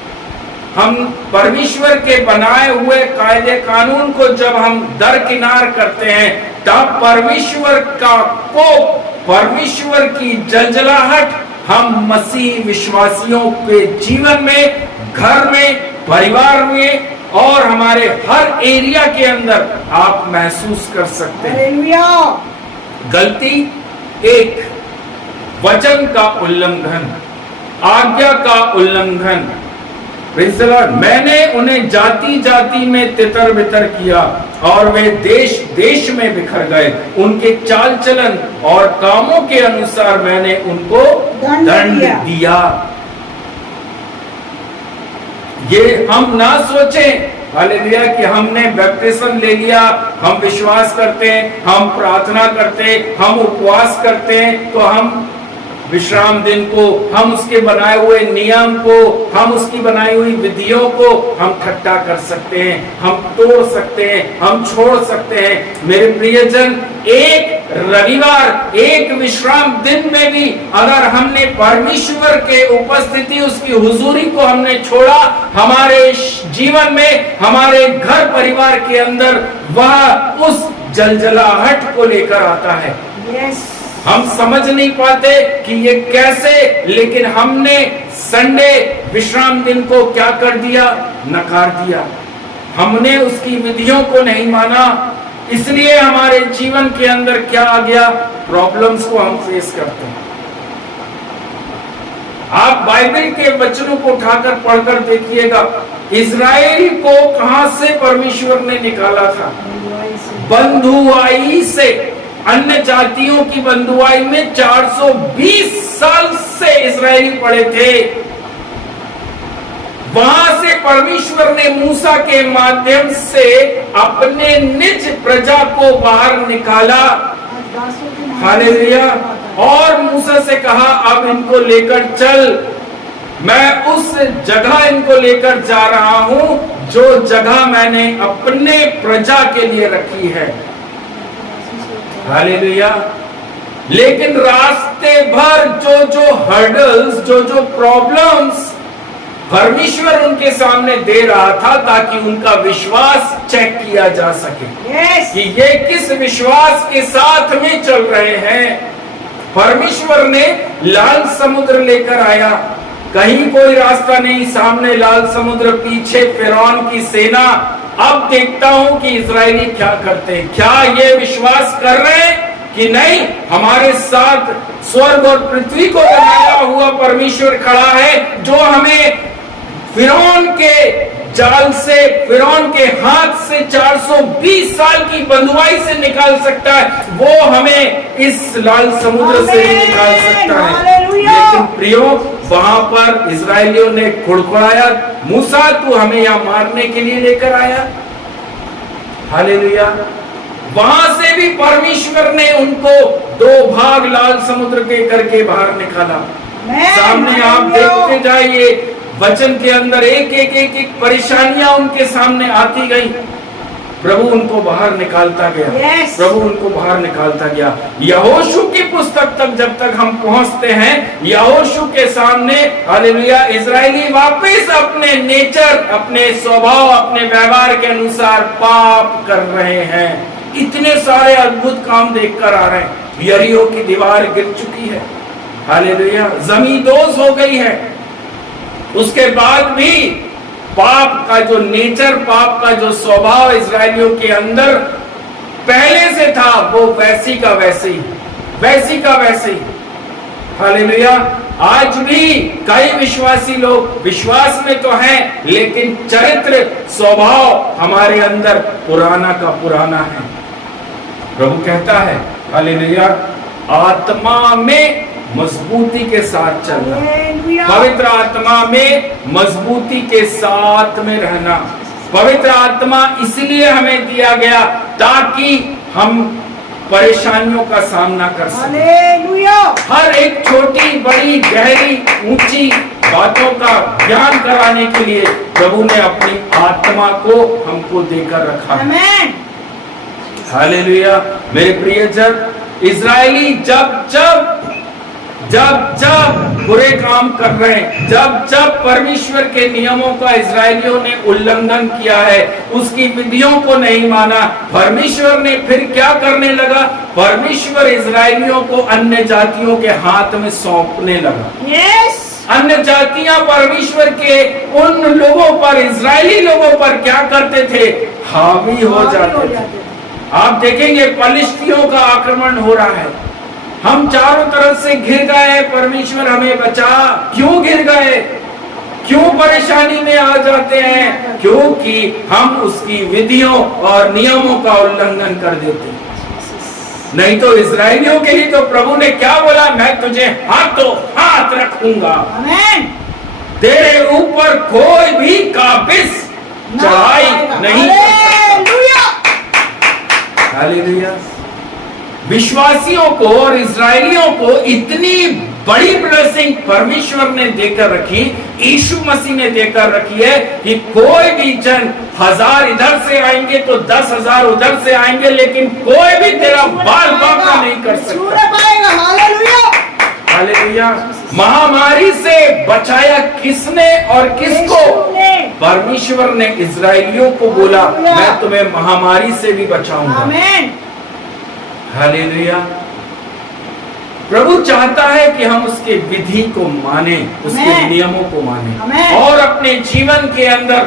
हम परमेश्वर के बनाए हुए कायदे कानून को जब हम दरकिनार करते हैं, तब परमेश्वर का कोप, परमेश्वर की जलजलाहट हम मसीह विश्वासियों के जीवन में, घर में, परिवार में और हमारे हर एरिया के अंदर आप महसूस कर सकते हैं। गलती 1, वचन का उल्लंघन, आज्ञा का उल्लंघन। Praise the Lord. मैंने उन्हें जाति जाति में तितर बितर किया और वे देश देश में बिखर गए। उनके चाल चलन और कामों के अनुसार मैंने उनको दंड दिया। ये हम ना सोचें हालेलुया कि हमने बैप्टिज्म ले लिया, हम विश्वास करते हैं, हम प्रार्थना करते हैं, हम उपवास करते हैं, तो हम विश्राम दिन को, हम उसके बनाए हुए नियम को, हम उसकी बनाई हुई विधियों को हम खट्टा कर सकते हैं, हम तोड़ सकते हैं, हम छोड़ सकते हैं। मेरे प्रियजन, एक रविवार, एक विश्राम दिन में भी अगर हमने परमेश्वर के उपस्थिति, उसकी हुजूरी को हमने छोड़ा, हमारे जीवन में, हमारे घर परिवार के अंदर वह उस जलजलाहट को लेकर आता है। हम समझ नहीं पाते कि ये कैसे, लेकिन हमने संडे विश्राम दिन को क्या कर दिया? नकार दिया। हमने उसकी विधियों को नहीं माना, इसलिए हमारे जीवन के अंदर क्या आ गया? प्रॉब्लम्स को हम फेस करते हैं। आप बाइबल के वचनों को उठाकर पढ़कर देखिएगा, इज़राइल को कहां से परमेश्वर ने निकाला था? बंधुआई से। अन्य जातियों की बंधुआई में 420 साल से इज़राइली पड़े थे। वहां से परमेश्वर ने मूसा के माध्यम से अपने निज प्रजा को बाहर निकाला। हालेलुया। और मूसा से कहा, अब इनको लेकर चल, मैं उस जगह इनको लेकर जा रहा हूं जो जगह मैंने अपने प्रजा के लिए रखी है। हालेलुया। लेकिन रास्ते भर जो हर्डल्स, जो प्रॉब्लम्स परमेश्वर उनके सामने दे रहा था, ताकि उनका विश्वास चेक किया जा सके कि ये किस विश्वास के साथ में चल रहे हैं। परमेश्वर ने लाल समुद्र लेकर आया, कहीं कोई रास्ता नहीं, सामने लाल समुद्र, पीछे फिरौन की सेना। अब देखता हूं कि इज़राइली क्या करते हैं, क्या ये विश्वास कर रहे हैं कि नहीं हमारे साथ स्वर्ग और पृथ्वी को बनाया हुआ परमेश्वर खड़ा है, जो हमें फिरौन के जाल से, फिरौन के हाथ से 420 साल की बंधुआई से निकाल सकता है, वो हमें इस लाल समुद्र से निकाल सकता है। लेकिन प्रियो, वहां पर इज़राइलियों ने खुड़खुड़ाया, मूसा तू हमें यहां मारने के लिए लेकर आया। हालेलुया। वहां से भी परमेश्वर ने उनको 2 भाग लाल समुद्र के करके बाहर निकाला। सामने आप देखते जाइए, वचन के अंदर एक परेशानियां उनके सामने आती गई, प्रभु उनको बाहर निकालता गया। प्रभु उनको बाहर निकालता गया। यहोशू की पुस्तक तक जब तक हम पहुंचते हैं, यहोशू के सामने हालेलुया, इज़राइली वापस अपने नेचर, अपने स्वभाव, अपने व्यवहार के अनुसार पाप कर रहे हैं। इतने सारे अद्भुत काम देखकर आ रहे हैं। यरीहो की दीवार गिर चुकी है, हालेलुया, जमीन दोष हो गई है। उसके बाद भी पाप का जो नेचर, पाप का जो स्वभाव इज़राइलियों के अंदर पहले से था, वो वैसी का वैसे ही, वैसी का वैसे ही। हालेलुया। आज भी कई विश्वासी लोग विश्वास में तो हैं, लेकिन चरित्र, स्वभाव हमारे अंदर पुराना का पुराना है। प्रभु कहता है हालेलुया, आत्मा में मजबूती के साथ चलना, पवित्र आत्मा में मजबूती के साथ में रहना। पवित्र आत्मा इसलिए हमें दिया गया ताकि हम परेशानियों का सामना कर सकें। हर एक छोटी बड़ी गहरी ऊंची बातों का ज्ञान कराने के लिए प्रभु ने अपनी आत्मा को हमको देकर रखा है। हालेलुया। मेरे प्रियजन, इज़राइली जब बुरे काम कर रहे हैं, जब परमेश्वर के नियमों का इज़राइलियों ने उल्लंघन किया है, उसकी विधियों को नहीं माना, परमेश्वर ने फिर क्या करने लगा? परमेश्वर इज़राइलियों को अन्य जातियों के हाथ में सौंपने लगा। अन्य जातियां परमेश्वर के उन लोगों पर, इज़राइली लोगों पर क्या करते थे? हावी हो जाते थे। आप देखेंगे पलिश्तियों का आक्रमण हो रहा है, हम चारों तरफ से घिर गए, परमेश्वर हमें बचा। क्यों घिर गए? क्यों परेशानी में आ जाते हैं? क्योंकि हम उसकी विधियों और नियमों का उल्लंघन कर देते हैं। नहीं तो इजरायलियों के लिए तो प्रभु ने क्या बोला? मैं तुझे हाथों हाथ रखूंगा, आमेन। तेरे ऊपर कोई भी काबिज चढ़ाई नहीं कर हालेलुया। सकता। हालेलुया। विश्वासियों को और इजरायलियों को इतनी बड़ी ब्लेसिंग परमेश्वर ने देकर रखी, यीशु मसीह ने देकर रखी है कि कोई भी जन 1000 इधर से आएंगे तो 10,000 उधर से आएंगे, लेकिन कोई भी तेरा बाल बांका नहीं कर सकता। हालेलुया। हालेलुया। महामारी से बचाया किसने और किसको? परमेश्वर ने इजरायलियों को बोला, मैं तुम्हें महामारी से भी बचाऊंगा। आमेन। हालेलुया। प्रभु चाहता है कि हम उसके विधि को माने, उसके नियमों को माने और अपने जीवन के अंदर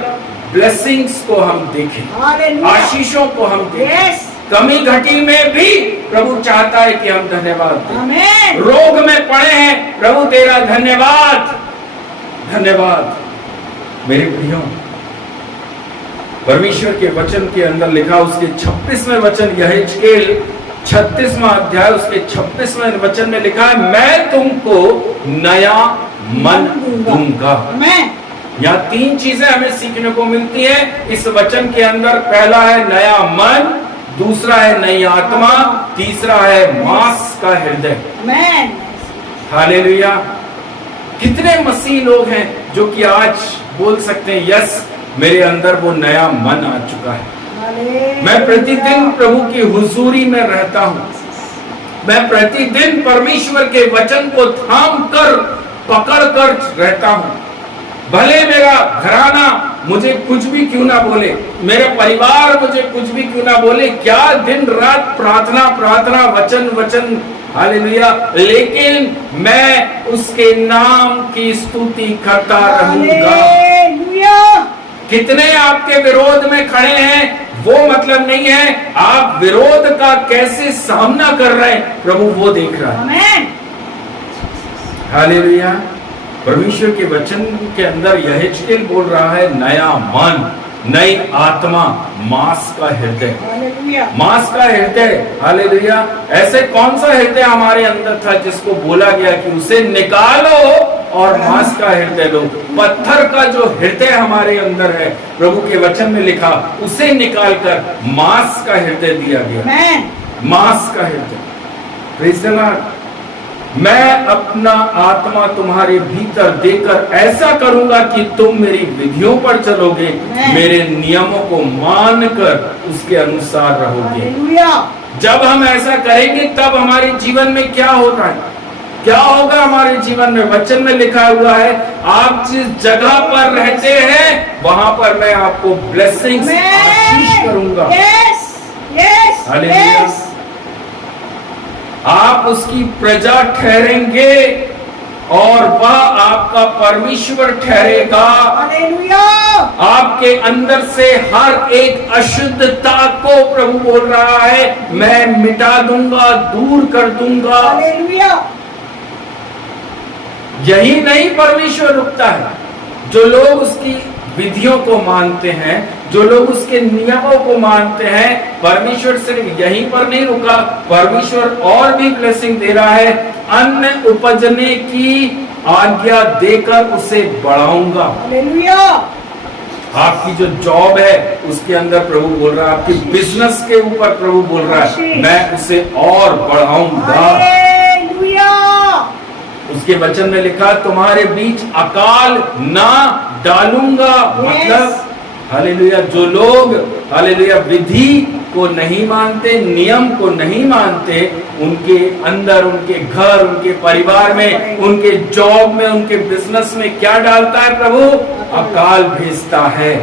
ब्लेसिंग्स को हम देखें, आशीषों को हम देखें। कमी घटी में भी प्रभु चाहता है कि हम धन्यवाद दें। रोग में पड़े हैं, प्रभु तेरा धन्यवाद, धन्यवाद। मेरे प्रियो, परमेश्वर के वचन के अंदर लिखा, उसके 26वें वचन, यहेजकेल 36वां अध्याय उसके 26वें वचन में लिखा है, मैं तुमको नया मन दूंगा। यहाँ 3 चीजें हमें सीखने को मिलती है इस वचन के अंदर। पहला है नया मन, दूसरा है नई आत्मा, तीसरा है मांस का हृदय। हालेलुया। कितने मसीह लोग हैं जो कि आज बोल सकते हैं, यस मेरे अंदर वो नया मन आ चुका है, मैं प्रतिदिन प्रभु की हुजूरी में रहता हूं, मैं प्रतिदिन परमेश्वर के वचन को थाम कर पकड़ कर रहता हूं। भले मेरा घराना मुझे कुछ भी क्यों ना बोले, मेरा परिवार मुझे कुछ भी क्यों ना बोले, क्या दिन रात प्रार्थना प्रार्थना, वचन वचन, हालेलुया, लेकिन मैं उसके नाम की स्तुति करता रहूंगा। कितने आपके विरोध में खड़े हैं वो मतलब नहीं है, आप विरोध का कैसे सामना कर रहे हैं प्रभु वो देख रहा है। हालेलुया। परमेश्वर के वचन के अंदर यहेजकेल बोल रहा है, नया मन, नई आत्मा, मांस का हृदय, मांस का हृदय। हालेलुया। ऐसे कौन सा हृदय हमारे अंदर था जिसको बोला गया कि उसे निकालो और मांस का हृदय लो? पत्थर का जो हृदय हमारे अंदर है, प्रभु के वचन में लिखा, उसे निकालकर मांस का हृदय दिया गया। मांस का हृदय। Praise the Lord. मैं अपना आत्मा तुम्हारे भीतर देकर ऐसा करूंगा कि तुम मेरी विधियों पर चलोगे, मेरे नियमों को मानकर उसके अनुसार रहोगे। जब हम ऐसा करेंगे तब हमारे जीवन में क्या होता है, क्या होगा हमारे जीवन में? वचन में लिखा हुआ है, आप जिस जगह पर रहते हैं वहां पर मैं आपको ब्लेसिंग्स, आशीष करूंगा। हालेलुया। आप उसकी प्रजा ठहरेंगे और वह आपका परमेश्वर ठहरेगा। हालेलुया। आपके अंदर से हर एक अशुद्धता को प्रभु बोल रहा है, मैं मिटा दूंगा, दूर कर दूंगा। हालेलुया। यही नहीं परमेश्वर रुकता है, जो लोग उसकी विधियों को मानते हैं, जो लोग उसके नियमों को मानते हैं, परमेश्वर सिर्फ यहीं पर नहीं रुका, परमेश्वर और भी ब्लेसिंग दे रहा है, अन्न उपजने की आज्ञा देकर उसे बढ़ाऊंगा। हालेलुया। आपकी जो जॉब है उसके अंदर प्रभु बोल रहा है, आपकी बिजनेस के ऊपर प्रभु बोल रहा है, मैं उसे और बढ़ाऊंगा। हालेलुया। उसके वचन में लिखा, तुम्हारे बीच अकाल ना डालूंगा। मतलब हालेलुया, जो लोग हालेलुया विधि को नहीं मानते, नियम को नहीं मानते, उनके अंदर, उनके घर, उनके परिवार में, उनके जॉब में, उनके बिजनेस में क्या डालता है प्रभु? अकाल भेजता है।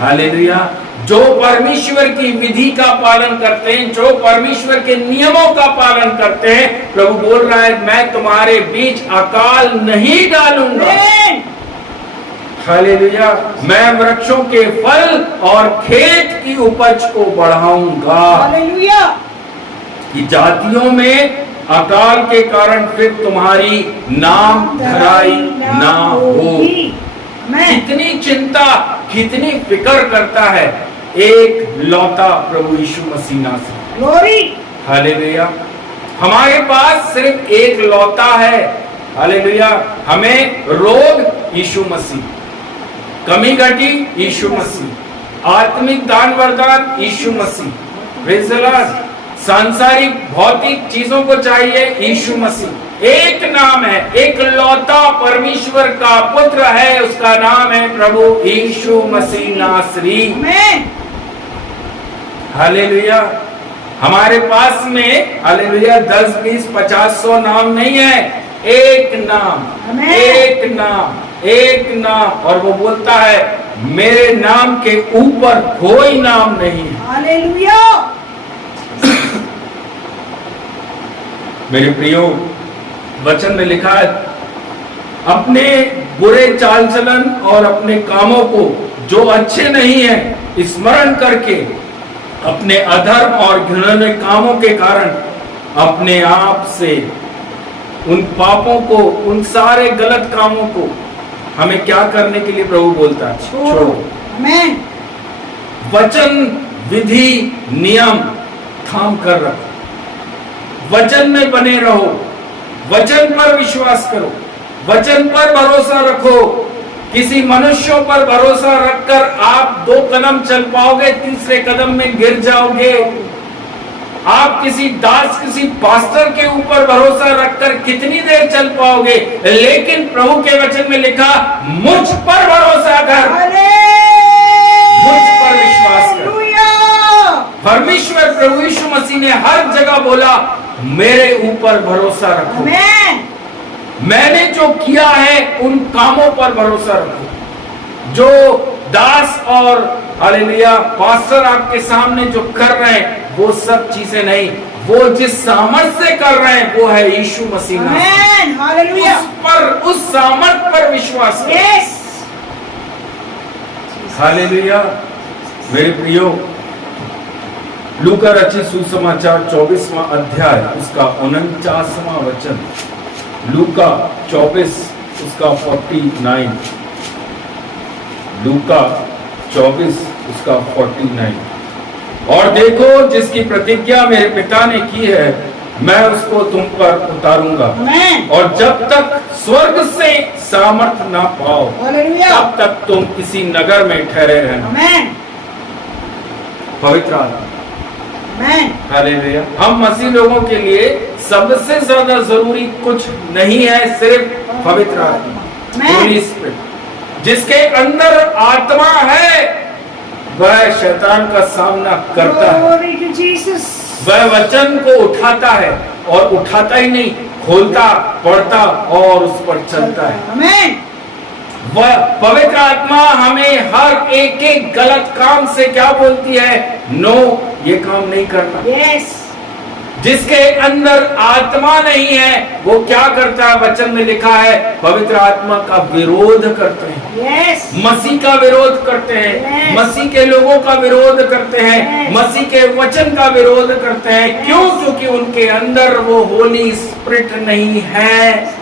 हालेलुया। जो परमेश्वर की विधि का पालन करते हैं, जो परमेश्वर के नियमों का पालन करते हैं, प्रभु बोल रहा है, मैं तुम्हारे बीच अकाल नहीं डालूंगा। हालेलुया। मैं वृक्षों के फल और खेत की उपज को बढ़ाऊंगा। हालेलुया। कि जातियों में अकाल के कारण फिर तुम्हारी नाम धराई ना हो। कितनी चिंता, कितनी फिक्र करता है एक लौता प्रभु यीशु मसीह नासरी। Glory, hallelujah. हमारे पास सिर्फ एक लौता है, हालेलुया। हमें रोग यीशु मसीह, कमी घटी यीशु मसीह, आत्मिक दान वरदान यीशु मसीह, प्रेज़ द लॉर्ड। सांसारिक भौतिक चीजों को चाहिए यीशु मसीह। एक नाम है, एक लौता परमेश्वर का पुत्र है, उसका नाम है प्रभु यीशु मसीह नासरी। हालेलुया। हमारे पास में हालेलुया 10, 20, 50, 100 नाम नहीं है, एक नाम, एक नाम, एक नाम। और वो बोलता है मेरे नाम के ऊपर कोई नाम नहीं है। हालेलुया। मेरे प्रियो, वचन में लिखा है अपने बुरे चाल चलन और अपने कामों को जो अच्छे नहीं है स्मरण करके अपने अधर्म और घृणनीय कामों के कारण अपने आप से उन पापों को, उन सारे गलत कामों को हमें क्या करने के लिए प्रभु बोलता है? छोड़ो। आमीन। वचन, विधि, नियम थाम कर रखो, वचन में बने रहो, वचन पर विश्वास करो, वचन पर भरोसा रखो। किसी मनुष्यों पर भरोसा रखकर आप 2 कदम चल पाओगे, तीसरे कदम में गिर जाओगे। आप किसी दास, किसी पास्टर के ऊपर भरोसा रखकर कितनी देर चल पाओगे? लेकिन प्रभु के वचन में लिखा मुझ पर भरोसा कर, मुझ पर विश्वास कर। परमेश्वर प्रभु यीशु मसीह ने हर जगह बोला मेरे ऊपर भरोसा रखो। मैंने जो किया है उन कामों पर भरोसा रखो। जो दास और हालेलुया पास्टर आपके सामने जो कर रहे हैं वो सब चीजें नहीं, वो जिस सामर्थ से कर रहे हैं वो है यीशु मसीह। आमीन। हालेलुया। उस पर, उस सामर्थ पर विश्वास करो। यस। हालेलुया। मेरे प्रियो, लूका रचित सुसमाचार 24वां अध्याय उसका 49वां वचन, लूका 24 उसका 49, लूका 24 उसका 49। और देखो जिसकी प्रतिज्ञा मेरे पिता ने की है मैं उसको तुम पर उतारूंगा, और जब तक स्वर्ग से सामर्थ ना पाओ तब तक तुम किसी नगर में ठहरे रहना। पवित्र आत्मा, हालेलुया। हम मसीह लोगों के लिए सबसे ज्यादा जरूरी कुछ नहीं है, सिर्फ पवित्र आत्मा, होली स्पिरिट। जिसके अंदर आत्मा है वह शैतान का सामना करता है, वह वचन को उठाता है, और उठाता ही नहीं, खोलता, पढ़ता और उस पर चलता है। वह पवित्र आत्मा हमें हर एक एक गलत काम से क्या बोलती है? नो, ये काम नहीं करना। यस। जिसके अंदर आत्मा नहीं है वो क्या करता है? वचन में लिखा है पवित्र आत्मा का विरोध करते हैं। यस। मसीह का विरोध करते हैं। यस। मसीह के लोगों का विरोध करते हैं। यस। मसीह के वचन का विरोध करते हैं। यस। क्यों? क्योंकि उनके अंदर वो होली स्पिरिट नहीं है।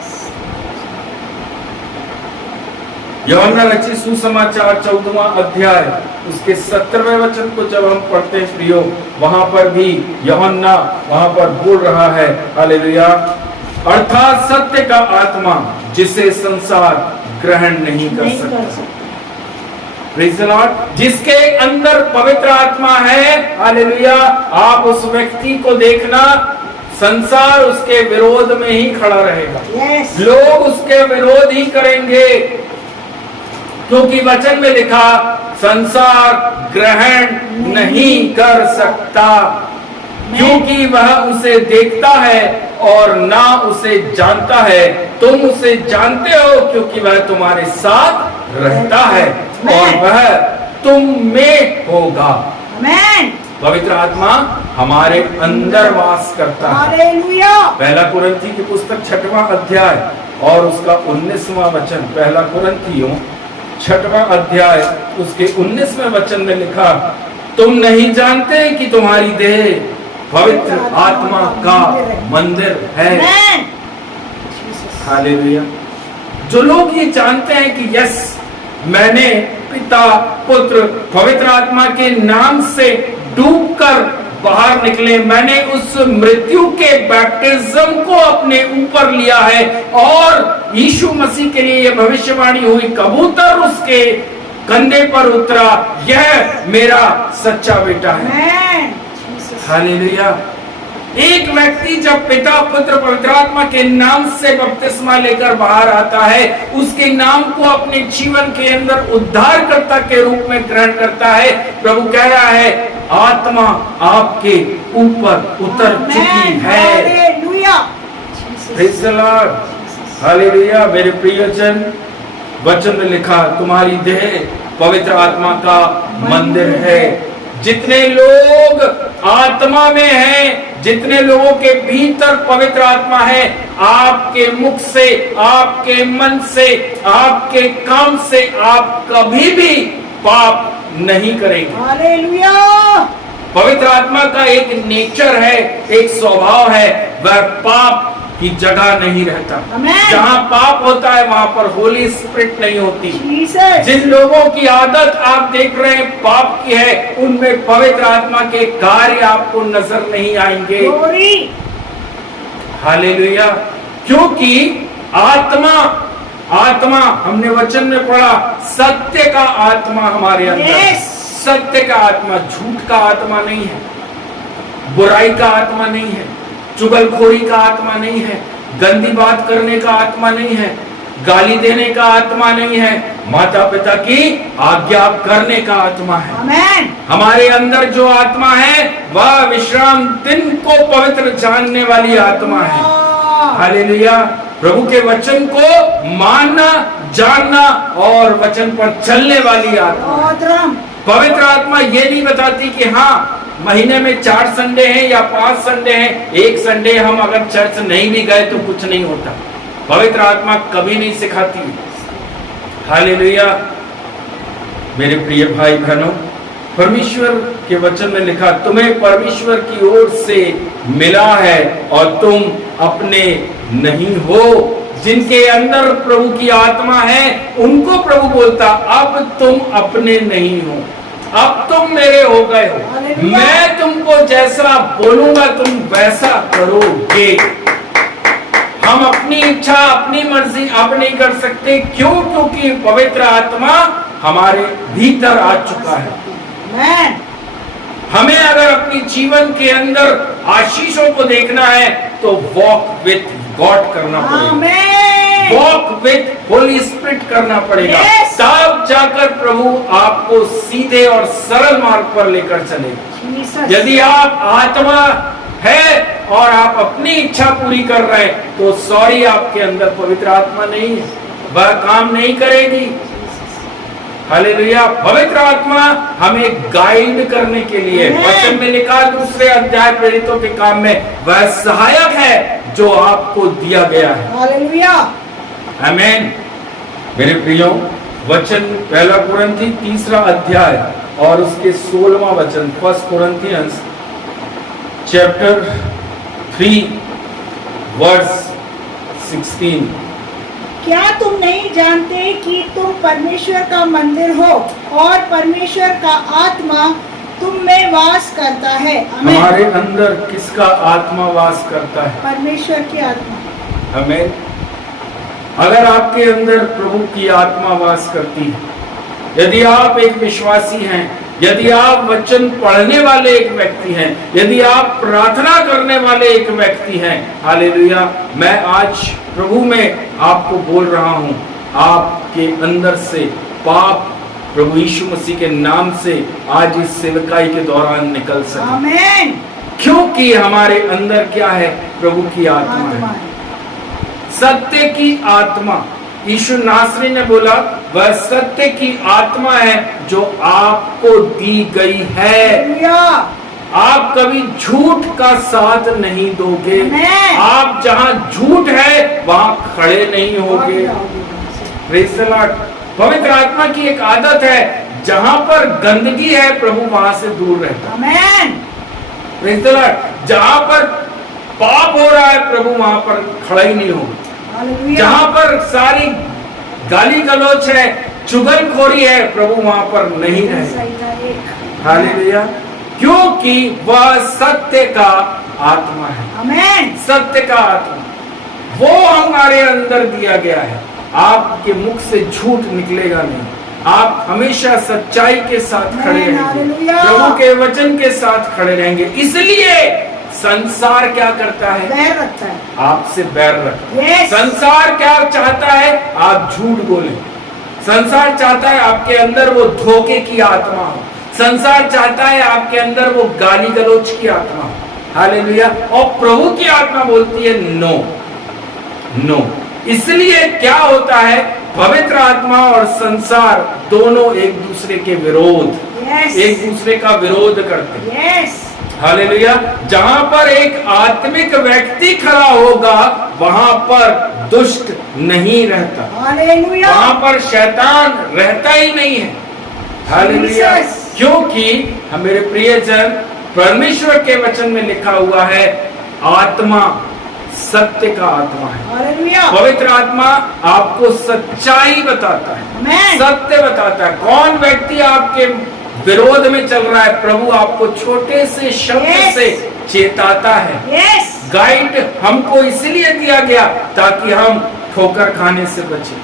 यूहन्ना रचित सुसमाचार 14वां अध्याय उसके 17वें वचन को जब हम पढ़ते हैं प्रियो, वहां पर भी यूहन्ना वहां पर बोल रहा है हालेलुया, अर्थात सत्य का आत्मा जिसे संसार ग्रहण नहीं कर सकता। Praise the Lord. जिसके अंदर पवित्र आत्मा है, हालेलुया, आप उस व्यक्ति को देखना, संसार उसके विरोध में ही खड़ा रहेगा। यस। लोग उसके विरोध ही करेंगे, क्योंकि वचन में लिखा संसार ग्रहण नहीं कर सकता, क्योंकि वह उसे देखता है और ना उसे जानता है। तुम उसे जानते हो क्योंकि वह तुम्हारे साथ रहता है और वह तुम में होगा। पवित्र आत्मा हमारे अंदर वास करता है। हालेलुया। पहला कुरिन्थी की पुस्तक 6वां अध्याय और उसका 19वां वचन, पहला कुरिन्थियों 6वां अध्याय उसके 19वें वचन में लिखा, तुम नहीं जानते कि तुम्हारी देह पवित्र आत्मा का मंदिर है। Amen. हालेलुया। जो लोग ये जानते हैं कि यस, मैंने पिता पुत्र पवित्र आत्मा के नाम से डूबकर बाहर निकले, मैंने उस मृत्यु के बैप्टिज्म को अपने ऊपर लिया है और यीशु मसीह के लिए यह भविष्यवाणी हुई, कबूतर उसके कंधे पर उतरा, यह मेरा सच्चा बेटा है। Amen. हालेलुया। एक व्यक्ति जब पिता पुत्र पवित्र आत्मा के नाम से बपतिस्मा लेकर बाहर आता है, उसके नाम को अपने जीवन के अंदर उद्धारकर्ता के रूप में ग्रहण करता है, प्रभु कह रहा है आत्मा आपके ऊपर उतर चुकी है। Hallelujah. Praise the Lord. Hallelujah. मेरे प्रियजन, वचन में लिखा तुम्हारी देह पवित्र आत्मा का मंदिर है। जितने लोग आत्मा में हैं, जितने लोगों के भीतर पवित्र आत्मा है, आपके मुख से, आपके मन से, आपके काम से आप कभी भी पाप नहीं करेंगे। हालेलुया। पवित्र आत्मा का एक नेचर है, एक स्वभाव है, वह पाप की जगह नहीं रहता। आमेन। जहाँ पाप होता है वहां पर होली स्पिरिट नहीं होती। जीसस। जिन लोगों की आदत आप देख रहे हैं पाप की है, उनमें पवित्र आत्मा के कार्य आपको नजर नहीं आएंगे। ग्लोरी। हालेलुया। क्योंकि आत्मा हमने वचन में पढ़ा, सत्य का आत्मा हमारे अंदर है। Yes. सत्य का आत्मा, झूठ का आत्मा नहीं है, बुराई का आत्मा नहीं है, चुगलखोरी का आत्मा नहीं है, गंदी बात करने का आत्मा नहीं है, गाली देने का आत्मा नहीं है, माता पिता की आज्ञा करने का आत्मा है। आमेन। हमारे अंदर जो आत्मा है वह विश्राम दिन को पवित्र जानने वाली आत्मा है। हालेलुया। प्रभु के वचन को मानना, जानना और वचन पर चलने वाली आत्मा है। पवित्र आत्मा ये नहीं बताती कि हाँ महीने में 4 संडे हैं या 5 संडे हैं, एक संडे हम अगर चर्च नहीं भी गए तो कुछ नहीं होता। पवित्र आत्मा कभी नहीं सिखाती। हालेलुया। मेरे प्रिय भाई बहनों, परमेश्वर के वचन में लिखा तुम्हें परमेश्वर की ओर से मिला है और तुम अपने नहीं हो। जिनके अंदर प्रभु की आत्मा है उनको प्रभु बोलता अब तुम अपने नहीं हो, अब तुम मेरे हो गए हो, मैं तुमको जैसा बोलूंगा तुम वैसा करोगे। हम अपनी इच्छा अपनी मर्जी अब नहीं कर सकते। क्यों? क्योंकि पवित्र आत्मा हमारे भीतर आ चुका है। हमें अगर अपनी जीवन के अंदर आशीषों को देखना है तो वॉक विथ गॉड करना पड़ेगा, वॉक विथ होली स्पिरिट करना पड़ेगा। Yes. तब जाकर प्रभु आपको सीधे और सरल मार्ग पर लेकर चलेगा। यदि आप आत्मा है और आप अपनी इच्छा पूरी कर रहे हैं तो सॉरी, आपके अंदर पवित्र आत्मा नहीं है, वह काम नहीं करेगी। हालेलुया। पवित्र आत्मा हमें गाइड करने के लिए, वचन में लिखा 2 अध्याय प्रेरितों के काम में, वह सहायक है जो आपको दिया गया है। हालेलुया। आमीन। मेरे प्रियो, वचन 1 कुरिन्थी 3 अध्याय और उसके 16वां वचन, 1 Corinthians चैप्टर 3 वर्स 16। क्या तुम नहीं जानते कि तुम परमेश्वर का मंदिर हो और परमेश्वर का आत्मा तुम में वास करता है? आमीन। हमारे अंदर किसका आत्मा वास करता है? परमेश्वर की आत्मा। आमीन। अगर आपके अंदर प्रभु की आत्मा वास करती है, यदि आप एक विश्वासी हैं, यदि आप वचन पढ़ने वाले एक व्यक्ति हैं, यदि आप प्रार्थना करने वाले एक व्यक्ति हैं, हालेलुया, मैं आज प्रभु में आपको बोल रहा हूं, आपके अंदर से पाप प्रभु यीशु मसीह के नाम से आज इस सेवकाई के दौरान निकल सके। आमीन। क्योंकि हमारे अंदर क्या है? प्रभु की आत्मा है, सत्य की आत्मा। यीशु नासरी ने बोला वह सत्य की आत्मा है जो आपको दी गई है। आप कभी झूठ का साथ नहीं दोगे। आप जहां झूठ है वहां खड़े नहीं होगे। Praise the Lord. पवित्र आत्मा की एक आदत है, जहां पर गंदगी है प्रभु वहां से दूर रहता है। Praise the Lord. जहां पर पाप हो रहा है प्रभु वहां पर खड़ा ही नहीं होगा। हालेलुया। जहां पर सारी गाली गलौच है, चुगलखोरी है, प्रभु वहां पर नहीं रहेगा। हालेलुया। क्योंकि वह सत्य का आत्मा है। आमेन। सत्य का आत्मा वो हमारे अंदर दिया गया है। आपके मुख से झूठ निकलेगा नहीं। आप हमेशा सच्चाई के साथ खड़े रहेंगे, हालेलुया। प्रभु के वचन के साथ खड़े रहेंगे। इसलिए संसार क्या करता है? बैर रखता है, आपसे बैर रखता है। Yes. संसार क्या चाहता है? आप झूठ बोले। संसार चाहता है आपके अंदर वो धोखे की आत्मा हो। संसार चाहता है आपके अंदर वो गाली गलौच की आत्मा हो। हालेलुया। और प्रभु की आत्मा बोलती है नो, नो। इसलिए क्या होता है? पवित्र आत्मा और संसार दोनों एक दूसरे के विरोध, Yes. एक दूसरे का विरोध करते हैं। यस। हालेलुया। जहां पर एक आत्मिक व्यक्ति खड़ा होगा वहां पर दुष्ट नहीं रहता, हालेलुया। वहां पर शैतान रहता ही नहीं है। हालेलुया। Jesus. क्योंकि मेरे प्रियजन, परमेश्वर के वचन में लिखा हुआ है आत्मा सत्य का आत्मा है। हालेलुया। पवित्र आत्मा आपको सच्चाई बताता है, Amen. सत्य बताता है। कौन व्यक्ति आपके विरोध में चल रहा है, प्रभु आपको छोटे से शब्द Yes. से चेताता है। यस। गाइड हमको इसलिए दिया गया ताकि हम ठोकर खाने से बचे,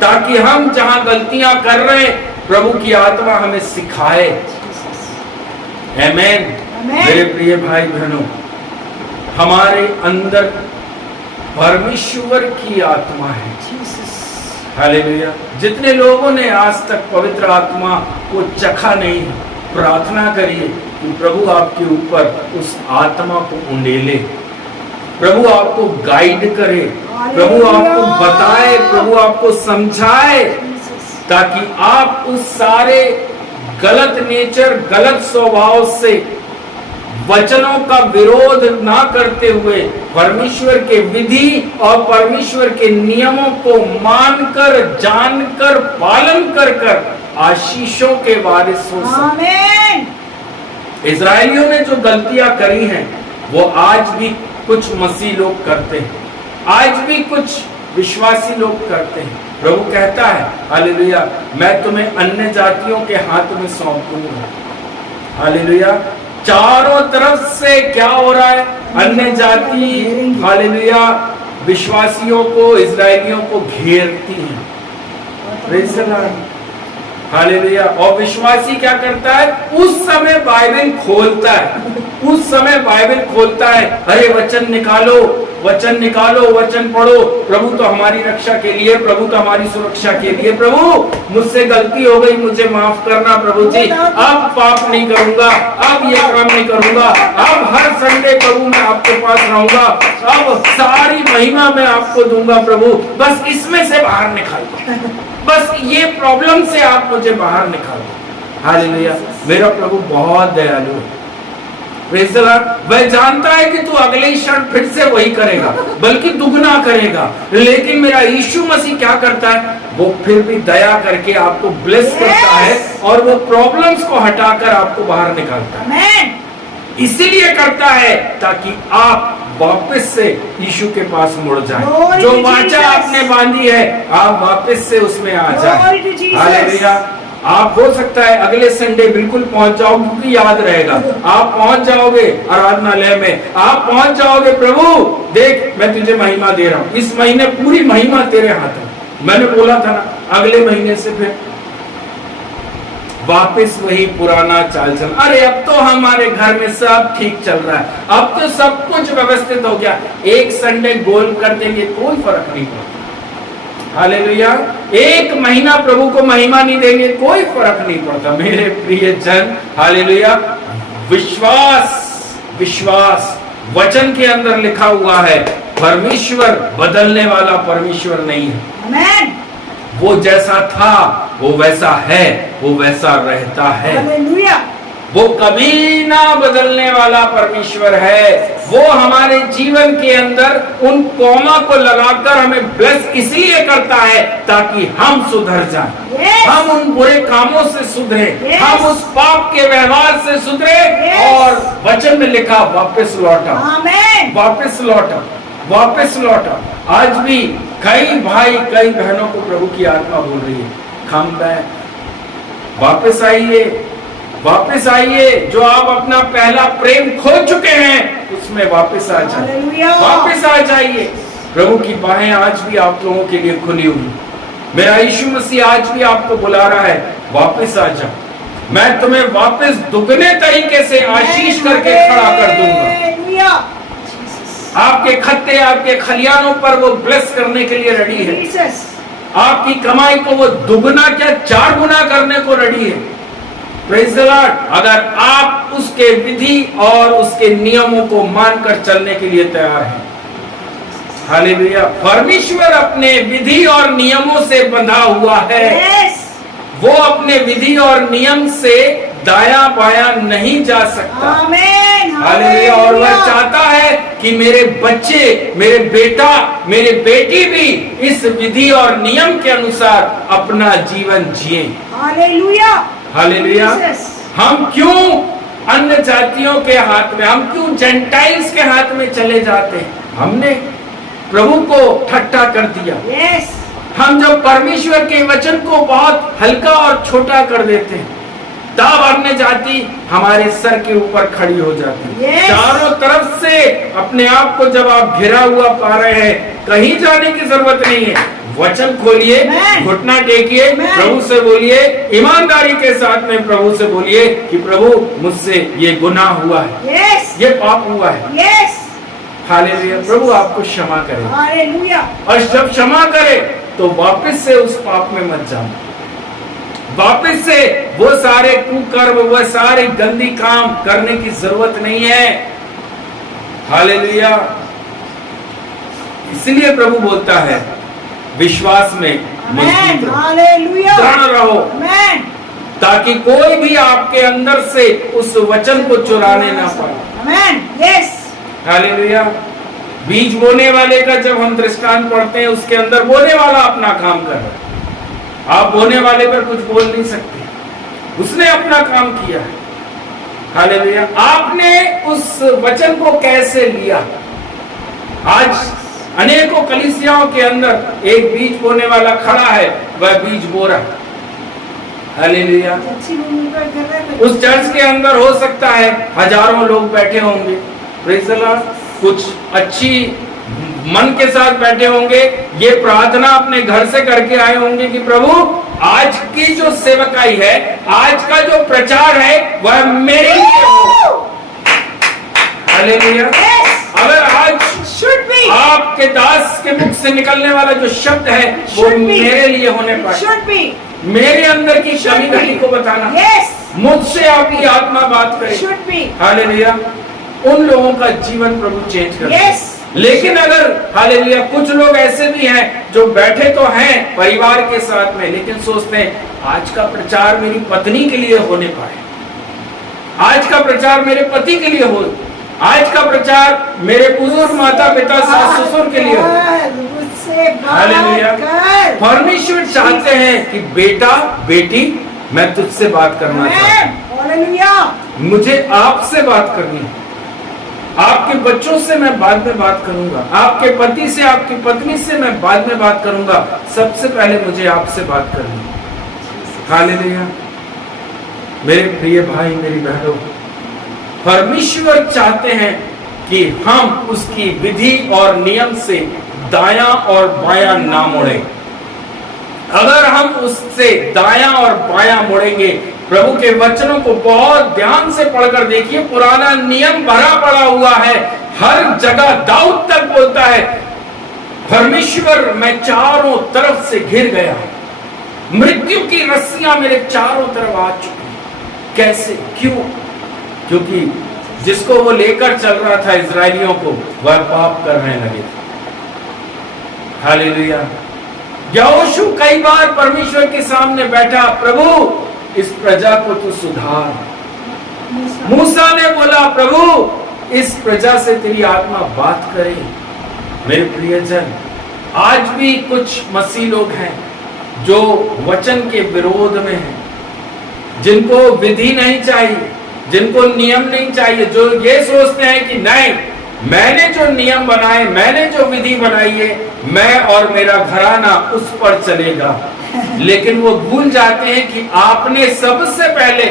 ताकि हम जहां गलतियां कर रहे हैं प्रभु की आत्मा हमें सिखाए। आमेन। Amen. मेरे प्रिय भाई बहनों, हमारे अंदर परमेश्वर की आत्मा है। हालेलुया। जितने लोगों ने आज तक पवित्र आत्मा को चखा नहीं है, प्रार्थना करिए कि प्रभु आपके ऊपर उस आत्मा को उंडेले, प्रभु आपको गाइड करे, प्रभु आपको बताए, प्रभु आपको समझाए, ताकि आप उस सारे गलत नेचर, गलत स्वभाव से वचनों का विरोध ना करते हुए परमेश्वर के विधि और परमेश्वर के नियमों को मानकर, जानकर, पालन कर कर आशीषों के वारिस हो सके। आमेन। इजरायलियों ने जो गलतियां करी हैं वो आज भी कुछ मसीह लोग करते हैं, आज भी कुछ विश्वासी लोग करते हैं। प्रभु कहता है हालेलुया, मैं तुम्हें अन्य जातियों के हाथ में सौंप दूंगा। हालेलुया। चारों तरफ से क्या हो रहा है? अन्य जाति हालेलुया विश्वासियों को, इजरायलियों को घेरती हैं। Praise the Lord. हालेलुया। और विश्वासी क्या करता है? उस समय बाइबल खोलता है, उस समय बाइबल खोलता है। अरे वचन निकालो, वचन निकालो, वचन पढ़ो। प्रभु तो हमारी रक्षा के लिए, प्रभु तो हमारी सुरक्षा के लिए। प्रभु मुझसे गलती हो गई, मुझे माफ करना प्रभु जी, अब पाप नहीं करूंगा, अब ये काम नहीं करूंगा, अब हर संडे प्रभु मैं आपके पास रहूंगा, अब सारी महिमा मैं आपको दूंगा प्रभु, बस इसमें से बाहर निकालो, बस ये प्रॉब्लम से आप मुझे बाहर निकालो। हालेलुया। मेरा प्रभु बहुत दयालु है। Praise the Lord. वह जानता है कि तू अगले क्षण फिर से वही करेगा, बल्कि दुगना करेगा, लेकिन मेरा यीशु मसीह क्या करता है? वो फिर भी दया करके आपको ब्लेस करता है और वो प्रॉब्लम्स को हटाकर आपको बाहर निकालता है। आमेन। इसीलिए करता है ताकि आप वापस से यीशु के पास मुड़ जाएं। Glory जो to वाचा Jesus. आपने बांधी है आप वापस से उसमें आ जाएं। Glory to Jesus. हालेलुया। आप हो सकता है अगले संडे बिल्कुल पहुंच जाओ, क्योंकि याद रहेगा। आप पहुंच जाओगे आराधनालय में, आप पहुंच जाओगे, प्रभु देख मैं तुझे महिमा दे रहा हूं, इस महीने पूरी महिमा तेरे हाथ में। मैंने बोला था ना, अगले महीने से फिर वापस वही पुराना चाल चल। अरे अब तो हमारे घर में सब ठीक चल रहा है, अब तो सब कुछ व्यवस्थित हो गया। एक संडे गोल कर देंगे, कोई फर्क नहीं पड़ता। हालेलुया। एक महीना प्रभु को महिमा नहीं देंगे, कोई फर्क नहीं पड़ता। मेरे प्रिय जन, हालेलुया। विश्वास, विश्वास वचन के अंदर लिखा हुआ है, परमेश्वर बदलने वाला परमेश्वर नहीं है। आमेन। वो जैसा था वो वैसा है, वो वैसा रहता है। हालेलुया। वो कभी ना बदलने वाला परमेश्वर है। वो हमारे जीवन के अंदर उन कॉमा को लगाकर हमें ब्लेस इसलिए करता है ताकि हम सुधर जाएं। Yes. हम उन बुरे कामों से सुधरे, Yes. हम उस पाप के व्यवहार से सुधरे। Yes. और वचन में लिखा वापस लौटा, आमेन। वापस लौटा, वापस लौटा। आज भी कई भाई कई बहनों को प्रभु की आत्मा बोल रही है, कम बैक, वापस आइए, वापस आइए। जो आप अपना पहला प्रेम खो चुके हैं उसमें वापस आ जाइए, हालेलुया। वापस आ जाइए। प्रभु की बाहें आज भी आप लोगों के लिए खुली हुई। मेरा यीशु मसीह आज भी आपको बुला रहा है, वापस आ जाओ। मैं तुम्हें वापस दुगने तरीके से आशीष करके खड़ा कर दूंगा। हालेलुया। आपके खत्ते, आपके खलियानों पर वो ब्लेस करने के लिए रेडी है। जीसस। आपकी कमाई को वो दुगना क्या 4 गुना करने को रेडी है। Praise the Lord. अगर आप उसके विधि और उसके नियमों को मानकर चलने के लिए तैयार हैं। हालेलुया। परमेश्वर अपने विधि और नियमों से बंधा हुआ है। यस। वो अपने विधि और नियम से दाया बाया नहीं जा सकता। आमेन। हालेलुया। और वह चाहता है कि मेरे बच्चे, मेरे बेटा, मेरे बेटी भी इस विधि और नियम के अनुसार अपना जीवन जिए। हालेलुया। हालेलुया। जीसस। हम क्यों अन्य जातियों के हाथ में, हम क्यों जेंटाइल्स के हाथ में चले जाते हैं? हमने प्रभु को ठट्ठा कर दिया। यस। हम जब परमेश्वर के वचन को बहुत हल्का और छोटा कर देते हैं, तब अन्य जाति हमारे सर के ऊपर खड़ी हो जाती है। Yes. चारों तरफ से अपने आप को जब आप घिरा हुआ पा रहे हैं, कहीं जाने की जरूरत नहीं है। वचन खोलिए, Amen. घुटना टेकिए, Amen. प्रभु से बोलिए, ईमानदारी के साथ में प्रभु से बोलिए कि प्रभु मुझसे ये गुनाह हुआ है, यस। ये पाप हुआ है। यस। हालेलुया। प्रभु आपको क्षमा करे, हालेलुया। और जब क्षमा करे तो वापस से उस पाप में मत जाओ। वापस से वो सारे कुकर्म, वो सारे गंदी काम करने की जरूरत नहीं है। हालेलुया। इसलिए प्रभु बोलता है विश्वास में मजबूत आमेन। रहो, हालेलुया। दृढ़ रहो, आमेन। ताकि कोई भी आपके अंदर से उस वचन को चुराने ना पाए। आमेन। यस। हालेलुया। बीज बोने वाले का जब हम दृष्टांत पढ़ते हैं, उसके अंदर बोने वाला अपना काम कर रहा है। आप बोने वाले पर कुछ बोल नहीं सकते, उसने अपना काम किया है। हालेलुया। आपने उस वचन को कैसे लिया? आज अनेकों कलीसियाओं के अंदर एक बीज बोने वाला खड़ा है, वह बीज बो रहा है। हालेलुया। अच्छी भूमि पर कर रहे हैं। उस चर्च के अंदर हो सकता है हजारों लोग बैठे होंगे, प्रेज़ द लॉर्ड, कुछ अच्छी मन के साथ बैठे होंगे, ये प्रार्थना अपने घर से करके आए होंगे कि प्रभु आज की जो सेवकाई है, आज का जो प्रचार है, वह मेरे लिए हो। हालेलुया। Yes. अगर आज Should be. आपके दास के मुख से निकलने वाला जो शब्द है वो Should be. मेरे लिए होने पाए, Should be. मेरे अंदर की कमी घटी को बताना, Yes. मुझसे आपकी आत्मा बात करे। Should be. हालेलुया। उन लोगों का जीवन प्रभु चेंज कर। Yes. लेकिन अगर हालेलुया कुछ लोग ऐसे भी हैं जो बैठे तो हैं परिवार के साथ में, लेकिन सोचते हैं आज का प्रचार मेरी पत्नी के लिए होने पाए, आज का प्रचार मेरे पति के लिए हो, आज का प्रचार मेरे बुजुर्ग माता पिता सास ससुर के लिए हो। मुझसे हालेलुया। बात कर। परमेश्वर चाहते हैं कि बेटा बेटी मैं तुझसे बात करना चाहता हूं, हालेलुया। मुझे आपसे बात करनी है। आपके बच्चों से मैं बाद में बात करूंगा, आपके पति से आपकी पत्नी से मैं बाद में बात करूंगा, सबसे पहले मुझे आपसे बात करनी है। हालेलुया। मेरे प्रिय भाई मेरी बहनों, परमेश्वर चाहते हैं कि हम उसकी विधि और नियम से दाया और बायां ना मुड़े। अगर हम उससे दाया और बायां मुड़ेंगे, प्रभु के वचनों को बहुत ध्यान से पढ़कर देखिए, पुराना नियम भरा पड़ा हुआ है, हर जगह दाऊद तक बोलता है परमेश्वर मैं चारों तरफ से घिर गया, मृत्यु की रस्सियां मेरे चारों तरफ आ चुकी। कैसे? क्यों? क्योंकि जिसको वो लेकर चल रहा था इजरायलियों को, वह पाप करने लगे थे। हालेलुया। यहोशू कई बार परमेश्वर के सामने बैठा, प्रभु इस प्रजा को तू सुधार। मूसा ने बोला, प्रभु इस प्रजा से तेरी आत्मा बात करे। मेरे प्रियजन, आज भी कुछ मसीह लोग हैं जो वचन के विरोध में हैं, जिनको विधि नहीं चाहिए, जिनको नियम नहीं चाहिए, जो ये सोचते हैं कि नहीं, मैंने जो नियम बनाए, मैंने जो विधि बनाई है, मैं और मेरा घराना उस पर चलेगा। लेकिन वो भूल जाते हैं कि आपने सबसे पहले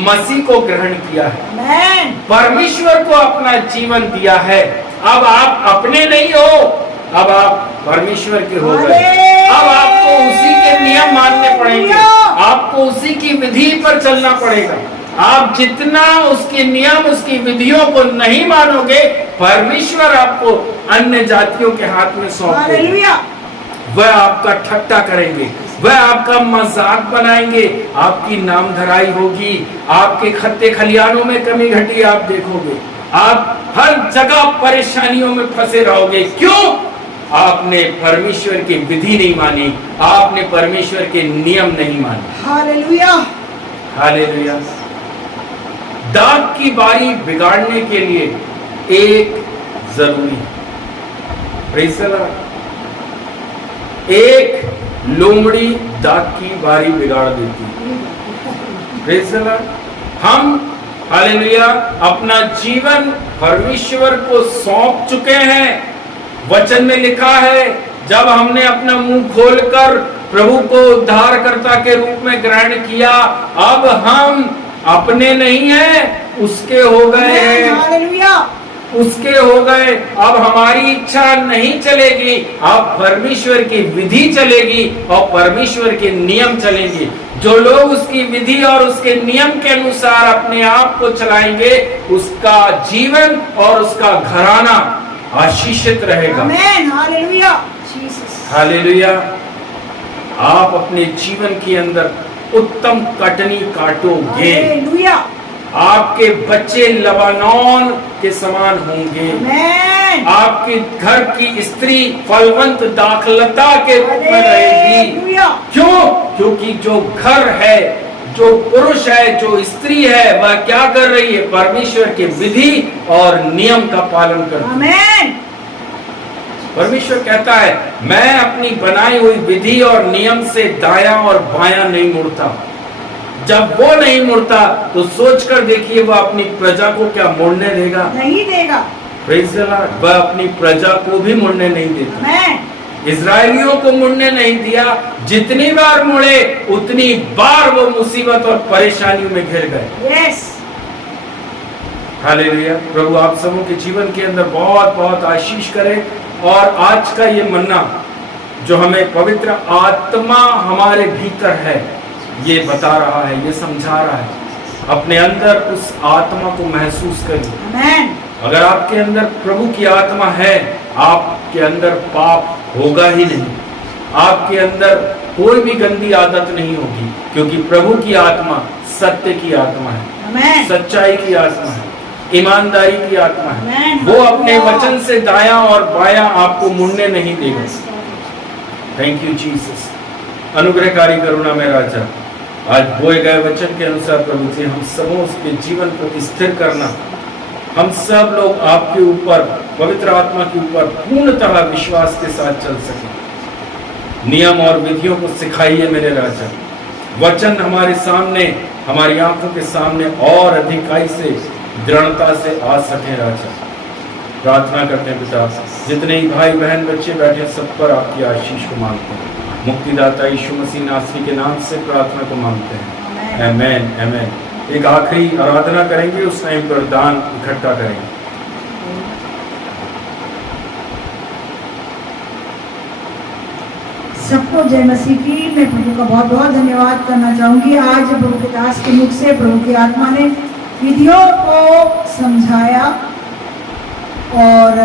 मसीह को ग्रहण किया है, परमेश्वर को अपना जीवन दिया है। अब आप अपने नहीं हो, अब आप परमेश्वर के हो गए। अब आपको उसी के नियम मानने पड़ेंगे, आपको उसी की विधि पर चलना पड़ेगा। आप जितना उसके नियम, उसकी विधियों को नहीं मानोगे, परमेश्वर आपको अन्य जातियों के हाथ में सौंप देगा। वह आपका ठट्टा करेंगे, वह आपका मजाक बनाएंगे, आपकी नामधराई होगी, आपके खत्ते खलियानों में कमी घटी आप देखोगे, आप हर जगह परेशानियों में फंसे रहोगे। क्यों? आपने परमेश्वर की विधि नहीं मानी, आपने परमेश्वर के नियम नहीं माने। Hallelujah, hallelujah. दाग की बारी बिगाड़ने के लिए एक जरूरी है, प्रेज़ द लॉर्ड। एक लोमड़ी दाग की बारी बिगाड़ देती है, प्रेज़ द लॉर्ड। हम हालेलुया अपना जीवन परमेश्वर को सौंप चुके हैं। वचन में लिखा है, जब हमने अपना मुंह खोलकर प्रभु को उद्धारकर्ता के रूप में ग्रहण किया, अब हम अपने नहीं हैं, उसके हो गए हैं, उसके हो गए। अब हमारी इच्छा नहीं चलेगी, अब परमेश्वर की विधि चलेगी और परमेश्वर के नियम चलेंगे। जो लोग उसकी विधि और उसके नियम के अनुसार अपने आप को चलाएंगे, उसका जीवन और उसका घराना आशीषित रहेगा। हालेलुया। आप अपने जीवन के अंदर उत्तम कटनी काटोगे, आपके बच्चे लबानोन के समान होंगे, आपके घर की स्त्री फलवंत दाखलता के रूप में रहेगी। क्यों? क्योंकि जो घर है, जो पुरुष है, जो स्त्री है, वह क्या कर रही है? परमेश्वर के विधि और नियम का पालन करती है। परमेश्वर कहता है, मैं अपनी बनाई हुई विधि और नियम से दायां और बायां नहीं मुड़ता। जब वो नहीं मुड़ता तो सोच कर देखिए, वह अपनी प्रजा को क्या मुड़ने देगा? नहीं देगा। Praise the Lord. वह अपनी प्रजा को भी मुड़ने नहीं देता। इजरायलियों को मुड़ने नहीं दिया। जितनी बार मुड़े, उतनी बार वो मुसीबत और परेशानियों में घिर गए। Yes, hallelujah. प्रभु आप सबों के जीवन के अंदर बहुत बहुत आशीष करे। और आज का ये मन्ना जो हमें पवित्र आत्मा हमारे भीतर है, ये बता रहा है, ये समझा रहा है, अपने अंदर उस आत्मा को महसूस करिए। अगर आपके अंदर प्रभु की आत्मा है, आपके अंदर पाप होगा ही नहीं, आपके अंदर कोई भी गंदी आदत नहीं होगी, क्योंकि प्रभु की आत्मा सत्य की आत्मा है, सच्चाई की आत्मा है, ईमानदारी की आत्मा है। वो अपने वचन से दायां और बायां आपको मुड़ने नहीं देगा। Thank you Jesus. अनुग्रहकारी करुणा में राजा, आज बोए गए वचन के अनुसार प्रभु जी हम सबों उसके जीवन को स्थिर करना, हम सब लोग आपके ऊपर, पवित्र आत्मा के ऊपर पूर्णतः विश्वास के साथ चल सके। नियम और विधियों को सिखाइए मेरे राजा। वचन हमारे सामने, हमारी आंखों के सामने और अधिकाई से, दृढ़ता से आ सके राजा। प्रार्थना करते हैं पिता, जितने ही भाई बहन बच्चे बैठे सब पर आपकी आशीष को मांगते हैं। मुक्तिदाता यीशु मसीह नासरी के नाम से प्रार्थना को मांगते हैं। आमेन, आमेन। एक आखिरी आराधना करेंगे, उस टाइम पर दान इकट्ठा करेंगे। सबको जय मसीह की। मैं प्रभु का बहुत बहुत धन्यवाद करना चाहूंगी। आज प्रभु के दास के मुख से प्रभु की आत्मा ने विधियों को समझाया और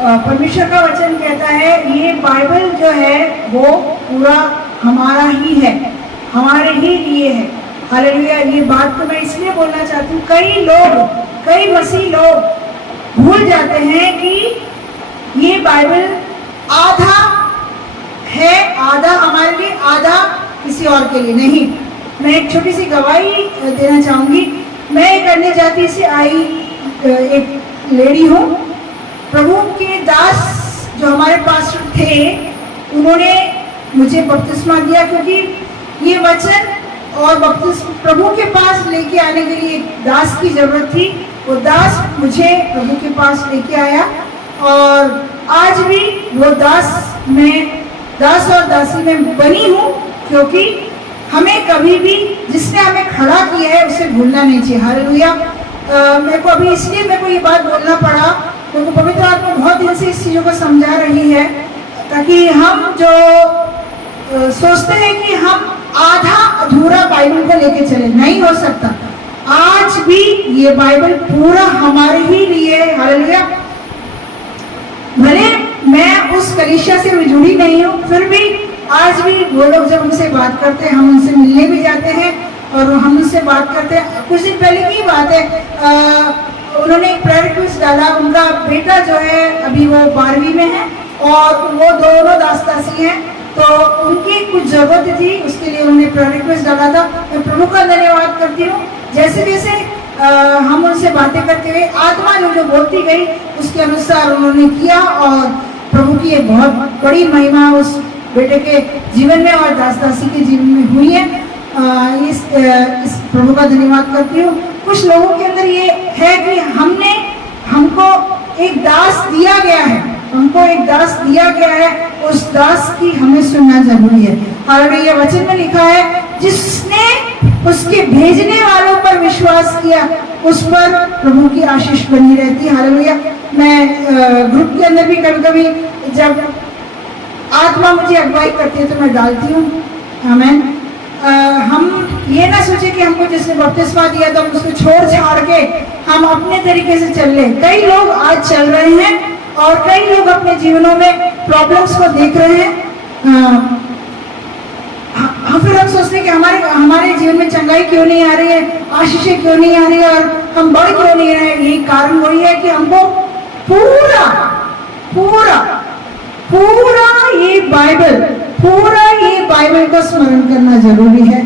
परमेश्वर का वचन कहता है, ये बाइबल जो है वो पूरा हमारा ही है, हमारे ही लिए है। हालेलुया। ये बात तो मैं इसलिए बोलना चाहती हूँ, कई मसीह लोग भूल जाते हैं कि ये बाइबल आधा है, आधा हमारे लिए, आधा किसी और के लिए नहीं। मैं एक छोटी सी गवाही देना चाहूंगी। मैं एक अन्य जाति से आई एक लेडी हूँ। प्रभु के दास जो हमारे पास थे, उन्होंने मुझे बपतिस्मा दिया, क्योंकि ये वचन और बपतिस्मा प्रभु के पास लेके आने के लिए एक दास की जरूरत थी। वो दास मुझे प्रभु के पास लेके आया, और आज भी वो दास और दासी में बनी हूँ, क्योंकि हमें कभी भी जिसने हमें खड़ा किया है उसे भूलना नहीं चाहिए। हालेलुया। मेरे को अभी इसलिए मेरे को ये बात बोलना पड़ा, क्योंकि पवित्र आत्मा बहुत दिन से इस चीज़ों को समझा रही है, ताकि हम जो सोचते हैं कि हम आधा अधूरा बाइबल को लेके चले, नहीं हो सकता। आज भी ये बाइबल पूरा हमारे ही लिए है। हालेलुया। भले मैं उस कलीसिया से जुड़ी नहीं हूँ, फिर भी आज भी वो लोग जब हमसे बात करते हैं, हम उनसे मिलने भी जाते हैं और हम उनसे बात करते हैं। कुछ दिन पहले की बात है, उन्होंने एक प्रेयर रिक्वेस्ट डाला। उनका बेटा जो है अभी वो 12वीं में है, और वो दोनों दास-दासी हैं, तो उनकी कुछ जरूरत थी, उसके लिए उन्होंने प्रेयर रिक्वेस्ट डाला था। मैं प्रभु का धन्यवाद करती हूँ। जैसे जैसे हम उनसे बातें करते हुए आत्मा जो बोलती गई उसके अनुसार उन्होंने किया, और प्रभु की एक बहुत बड़ी महिमा उस बेटे के जीवन में और दास-दासी के जीवन में हुई है। इस प्रभु का धन्यवाद करती हूँ। कुछ लोगों के अंदर ये है कि हमको एक दास दिया गया है, उस दास की हमें सुनना जरूरी है। हालेलुया। वचन में लिखा है, जिसने उसके भेजने वालों पर विश्वास किया उस पर प्रभु की आशीष बनी रहती है। हालेलुया। मैं ग्रुप के अंदर भी कभी कभी जब आत्मा मुझे अगुवाई करती है तो मैं डालती हूँ। आमीन। हम ये ना सोचे कि हमको जिसने बपतिस्मा दिया तो हम उसको छोड़ छाड़ के हम अपने तरीके से चल ले। कई लोग आज चल रहे हैं और कई लोग अपने जीवनों में प्रॉब्लम्स को देख रहे हैं। फिर हम सोचते हैं कि हमारे जीवन में चंगाई क्यों नहीं आ रही है, आशीषें क्यों नहीं आ रही है, और हम बढ़ क्यों नहीं रहे। यही कारण वही है कि हमको पूरा ये बाइबल को स्मरण करना जरूरी है।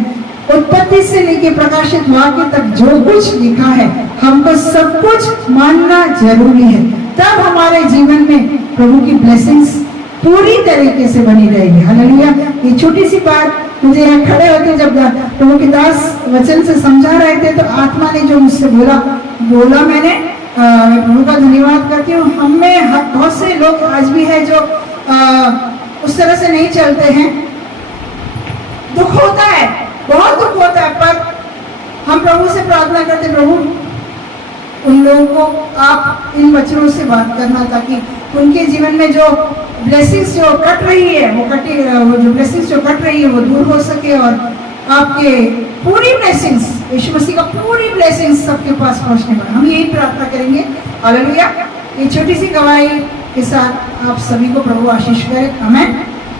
उत्पत्ति से लेके प्रकाशित वाक्य तक जो कुछ लिखा है, हमको सब कुछ मानना जरूरी है। तब हमारे जीवन में प्रभु की ब्लेसिंग्स पूरी तरीके से बनी रहेगी। हालेलुया। ये छोटी सी बात मुझे यहाँ खड़े होते जब प्रभु के दास वचन से समझा रहे थे, तो आत्मा ने जो मुझसे बोला मैंने प्रभु का धन्यवाद करती हूँ। हमें बहुत से लोग आज भी है जो उस तरह से नहीं चलते हैं। दुख होता है, बहुत दुख होता है, पर हम प्रभु से प्रार्थना करते, प्रभु उन लोगों को आप इन वचनों से बात करना, ताकि उनके जीवन में जो ब्लेसिंग्स जो कट रही है वो दूर हो सके, और आपके पूरी ब्लेसिंग्स, यीशु मसीह का पूरी ब्लेसिंग्स सबके पास पहुंचने पाए। हम यही प्रार्थना करेंगे। हालेलुया। ये छोटी सी गवाही के साथ आप सभी को प्रभु आशीष करे। आमीन।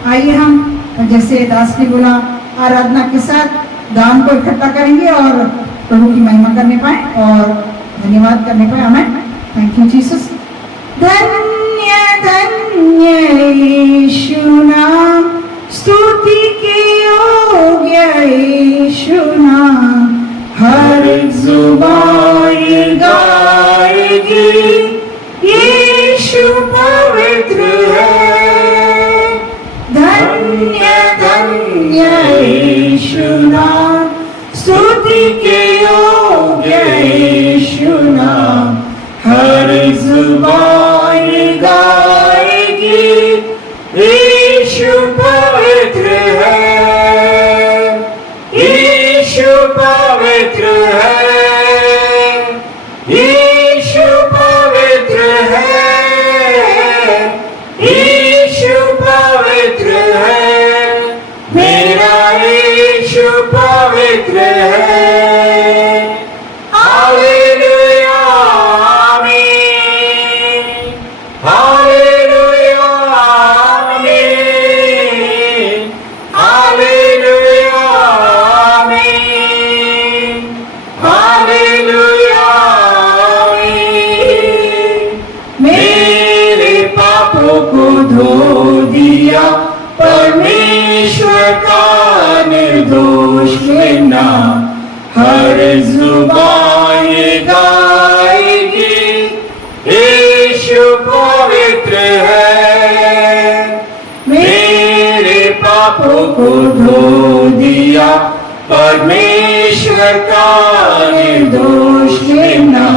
आइए हम जैसे दास ने बोला, आराधना के साथ दान को इकट्ठा करेंगे और प्रभु की महिमा करने पाए और धन्यवाद करने पाए। आमीन। Thank you Jesus. धन्य धन्य यीशु नाम, स्तुति के योग्य यीशु नाम, हर एक जुबान गाएगी यीशु पवित्र है। धन्य धन्य यीशु नाम, स्तुति के योग्य यीशु नाम, हर एक जुबान गाएगी यीशु पवित्र है, यीशु पवित्र है, यीशु पवित्र है, यीशु पवित्र है, मेरा यीशु पवित्र है। हालेलुया आमीन, हालेलुया आमीन, हालेलुया आमीन, हालेलुया आमीन। मेरे पापों को धो दिया परमेश्वर का निर्दोष नाम, हर जुबान पापों को धो दिया, परमेश्वर का निर्दोष लेना,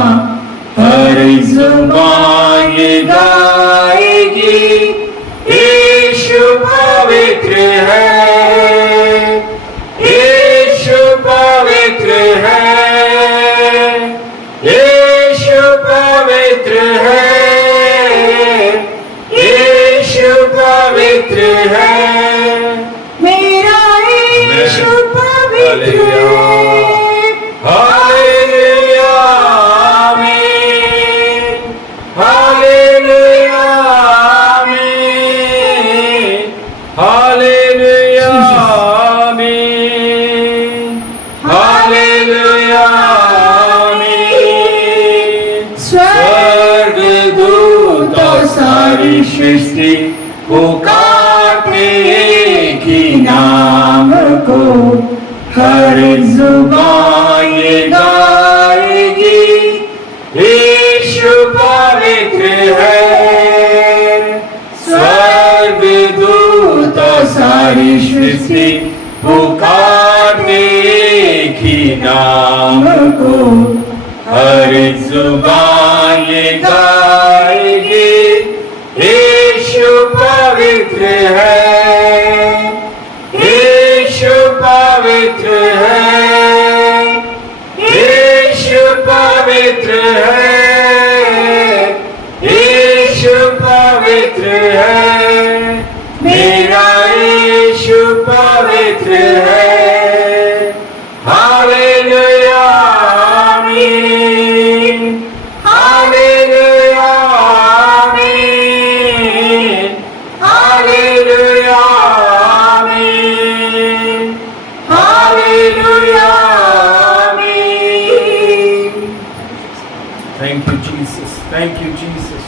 हर जुबान ये गाएगी, यीशु पवित्र है, यीशु पवित्र है, यीशु पवित्र है, यीशु पवित्र है, मेरा यीशु पवित्र है। हालेलुया, आमीन, हालेलुया, आमीन, हालेलुया, आमीन, हालेलुया, आमीन। स्वर्गदूत और सारी सृष्टि पुकारते एक ही नाम को, हर जुबान ये गाएगी, यीशु पवित्र है। स्वर्गदूत और सारी सृष्टि पुकारते एक ही नाम को, हर जुबान ये गाएगी, यीशु पवित्र है, यीशु पवित्र है, यीशु पवित्र है, यीशु पवित्र है, मेरा यीशु पवित्र है। हालेलुया, आमीन, हालेलुया, आमीन, हालेलुया, आमीन, हालेलुया, आमीन। Thank you Jesus, thank you Jesus,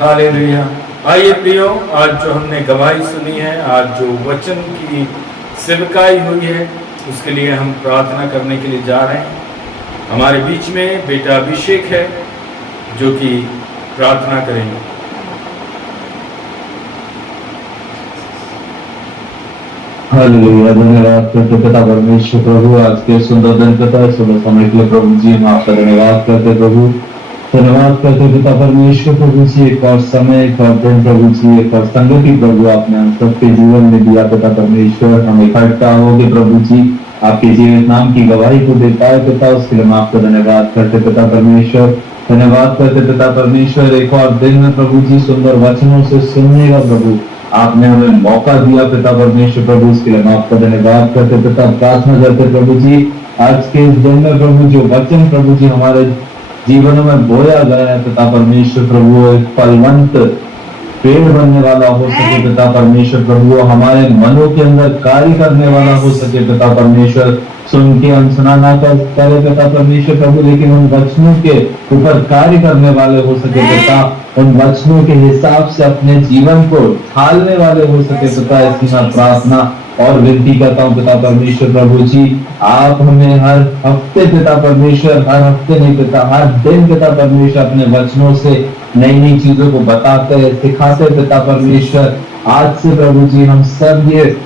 hallelujah. आइए प्रियो, आज जो हमने गवाही सुनी है, आज जो वचन की सेवकाई हुई है, उसके लिए हम प्रार्थना करने के लिए जा रहे हैं। हमारे बीच में बेटा अभिषेक है जो कि प्रार्थना करेंगे। हालेलुया, धन्यवाद करते पिता परमेश्वर प्रभु, आज के सुंदर दिन कथा सुंदर समय के लिए प्रभु जी हम आपका धन्यवाद करते प्रभु, धन्यवाद करते पिता परमेश्वर प्रभु जी, एक और समय, एक और दिन प्रभु जी, एक और संगति प्रभु आपने हम सबके जीवन में दिया पिता परमेश्वर। हम इकट्ठा हो गए प्रभु जी आपके जीवित नाम की गवाही को दे पाए पिता, उसके लिए हम आपका धन्यवाद करते पिता परमेश्वर, धन्यवाद करते पिता परमेश्वर। एक और दिन में प्रभु जी सुंदर वचनों से सुनने का प्रभु आपने हमें मौका दिया पिता परमेश्वर प्रभु, उसके लिए हम आपका धन्यवाद करते पिता। प्रार्थना करते प्रभु जी आज के इस दिन में प्रभु जो वचन प्रभु जी हमारे जीवन में बोया गया है पिता परमेश्वर प्रभु, एक फलवंत पेड़ बनने वाला हो सके पिता परमेश्वर प्रभु, हमारे मनों के अंदर कार्य करने वाला हो सके पिता परमेश्वर। सुन के अनसुना ना करे पिता परमेश्वर प्रभु, लेकिन उन वचनों के ऊपर कार्य करने वाले हो सके पिता, उन वचनों के हिसाब से अपने जीवन को ढालने वाले हो सके पिता। ऐसी मैं प्रार्थना और विनती करता हूँ पिता परमेश्वर प्रभु जी, आप हमें हर हफ्ते पिता परमेश्वर, हर हफ्ते नहीं पिता, हर दिन पिता परमेश्वर अपने वचनों से नई नई चीजों को बताते सिखाते पिता परमेश्वर। आज से प्रभु जी हम सब ये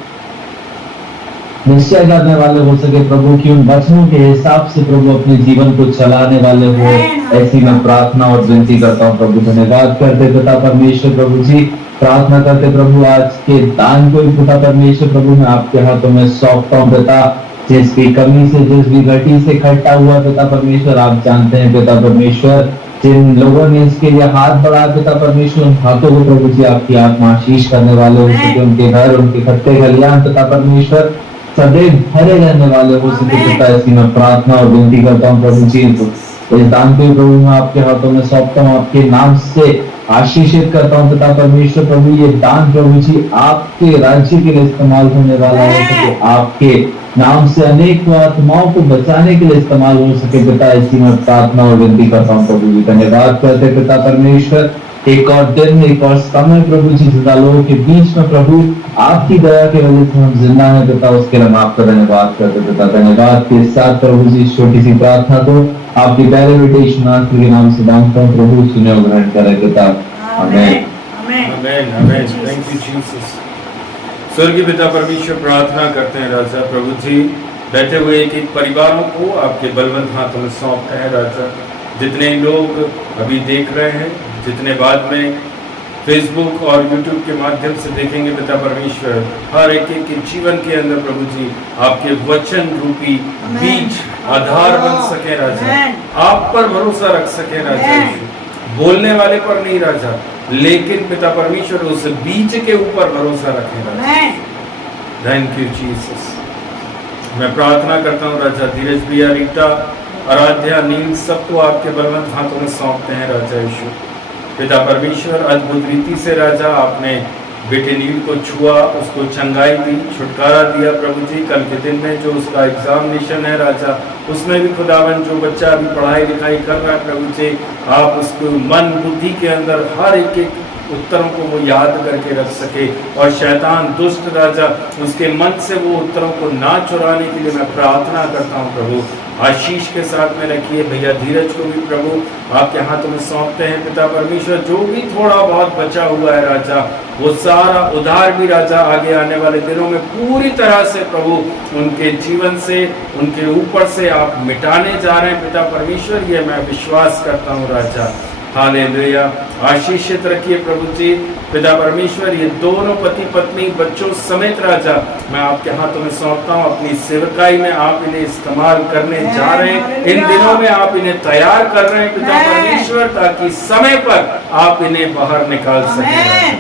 निश्चय करने वाले हो सके प्रभु कि उन वचनों के हिसाब से प्रभु अपने जीवन को चलाने वाले हो, ऐसी मैं प्रार्थना और विनती करता हूँ प्रभु। धन्यवाद करते पिता परमेश्वर प्रभु जी, प्रार्थना करते प्रभु आज के दान को पिता परमेश्वर प्रभु मैं आपके हाथों में सौंपता हूँ पिता। जिसकी कमी से, जिस भी घटी से इकट्ठा हुआ पिता परमेश्वर आप जानते हैं पिता परमेश्वर। जिन लोगों ने इसके लिए हाथ बढ़ाया पिता परमेश्वर, उन हाथों को प्रभु जी आपकी आत्मा आशीष करने वाले हो सके, उनके घर, उनके खट्टे खलियान पिता परमेश्वर सदैव भरे रहने वाले हो सके पिता। ऐसी मैं प्रार्थना और विनती करता हूँ प्रभु जी। इस दान को प्रभु मैं आपके हाथों में सौंपता हूँ, आपके नाम से आशीषित करता हूँ पिता परमेश्वर प्रभु। ये दान प्रभु जी आपके राज्य के लिए इस्तेमाल होने वाला हो सके, आपके नाम से अनेक आत्माओं को बचाने के लिए इस्तेमाल हो सके पिता। ऐसी मैं प्रार्थना और विनती करता हूँ प्रभु जी। धन्यवाद करते पिता परमेश्वर, एक और दिन, एक और समय प्रभु जी जिंदा लोगों के बीच में प्रभु आपकी दया के वजह से हम जिंदा हैं पिता, उसके लिए हम आपका धन्यवाद करते पिता। धन्यवाद के साथ प्रभु जी छोटी सी प्रार्थना को आपके प्यारे बेटे यीशु मसीह के नाम से मांगता हूँ प्रभु, सुने और ग्रहण करें पिता। आमीन। आमीन, आमीन। Thank you Jesus. स्वर्गीय पिता परमेश्वर, प्रार्थना करते हैं राजा प्रभु जी, बैठे हुए एक एक परिवारों को आपके बलवंत हाथों में सौंपते हैं राजा। जितने लोग अभी देख रहे हैं, जितने बाद में फेसबुक और यूट्यूब के माध्यम से देखेंगे पिता परमेश्वर, हर एक एक के जीवन के अंदर प्रभु जी आपके वचन रूपी बीज आधार बन सके राजा, आप पर भरोसा रख सके राजा, बोलने वाले पर नहीं राजा, लेकिन पिता परमेश्वर उस बीज के ऊपर भरोसा रखें राजा। Thank you Jesus. मैं प्रार्थना करता हूँ राजा, धीरज भैया, रीटा, आराध्या, नील, सबको आपके बलवंत हाथों में सौंपते हैं राजा यीशु। पिता परमेश्वर, अद्भुत रीति से राजा आपने बेटे नील को छुआ, उसको चंगाई दी, छुटकारा दिया प्रभु जी। कल के दिन में जो उसका एग्जामिनेशन है राजा, उसमें भी खुदावन जो बच्चा अभी पढ़ाई लिखाई कर रहा है प्रभु जी, आप उसको मन बुद्धि के अंदर हर एक एक उत्तरों को वो याद करके रख सके, और शैतान दुष्ट राजा उसके मन से वो उत्तरों को ना चुराने के लिए मैं प्रार्थना करता हूँ प्रभु। आशीष के साथ में रखिए भैया धीरज को भी प्रभु आपके हाथों में सौंपते हैं पिता परमेश्वर। जो भी थोड़ा बहुत बचा हुआ है राजा, वो सारा उधार भी राजा आगे आने वाले दिनों में पूरी तरह से प्रभु उनके जीवन से, उनके ऊपर से आप मिटाने जा रहे हैं पिता परमेश्वर, ये मैं विश्वास करता हूँ राजा। हालेलुया। आशीषित रखिए प्रभु जी पिता परमेश्वर, ये दोनों पति पत्नी बच्चों समेत राजा मैं आपके हाथों में सौंपता हूँ। अपनी सेवकाई में आप इन्हें इस्तेमाल करने जा रहे हैं, इन दिनों में आप इन्हें तैयार कर रहे हैं पिता परमेश्वर, ताकि समय पर आप इन्हें बाहर निकाल सकें।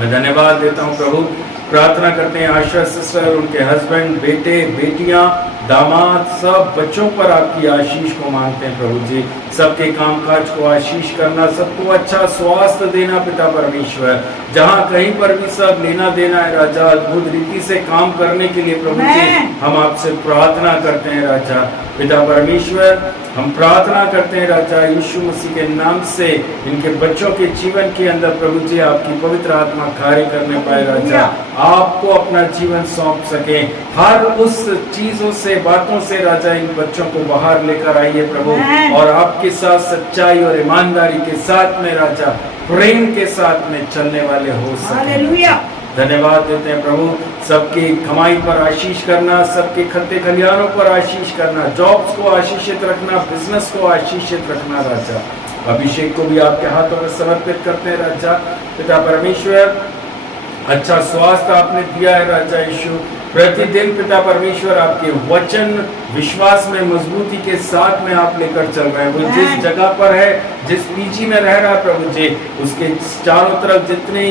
मैं धन्यवाद देता हूँ प्रभु। प्रार्थना करते हैं आशा सिस्टर, उनके हस्बैंड, बेटे, बेटियां, दामाद, सब बच्चों पर आपकी आशीष को मांगते हैं प्रभु जी। सबके कामकाज को आशीष करना, सबको अच्छा स्वास्थ्य देना पिता परमेश्वर। जहाँ कहीं पर भी सब लेना देना है राजा, अद्भुत रीति से काम करने के लिए प्रभु जी हम आपसे प्रार्थना करते हैं राजा। पिता परमेश्वर, हम प्रार्थना करते हैं राजा यीशु मसीह के नाम से, इनके बच्चों के जीवन के अंदर प्रभु जी आपकी पवित्र आत्मा कार्य करने पाए राजा, आपको अपना जीवन सौंप सके। हर उस चीजों से, बातों से राजा इन बच्चों को बाहर लेकर आइए प्रभु, और आपके साथ सच्चाई और ईमानदारी के साथ में राजा, प्रेम के साथ में चलने वाले हो सके। धन्यवाद देते हैं प्रभु। सबकी कमाई पर आशीष करना, सबके खत्ते खलियानों पर आशीष करना, जॉब्स को आशीषित रखना, बिजनेस को आशीषित रखना राजा। अभिषेक को भी आपके हाथों में समर्पित करते हैं राजा। पिता परमेश्वर, अच्छा स्वास्थ्य आपने दिया है राजा यीशु। प्रतिदिन पिता परमेश्वर आपके वचन विश्वास में मजबूती के साथ में आप लेकर चल रहे हैं। वो जिस जगह पर है, जिस पीजी में रह रहा है प्रभु जी, उसके चारों तरफ जितने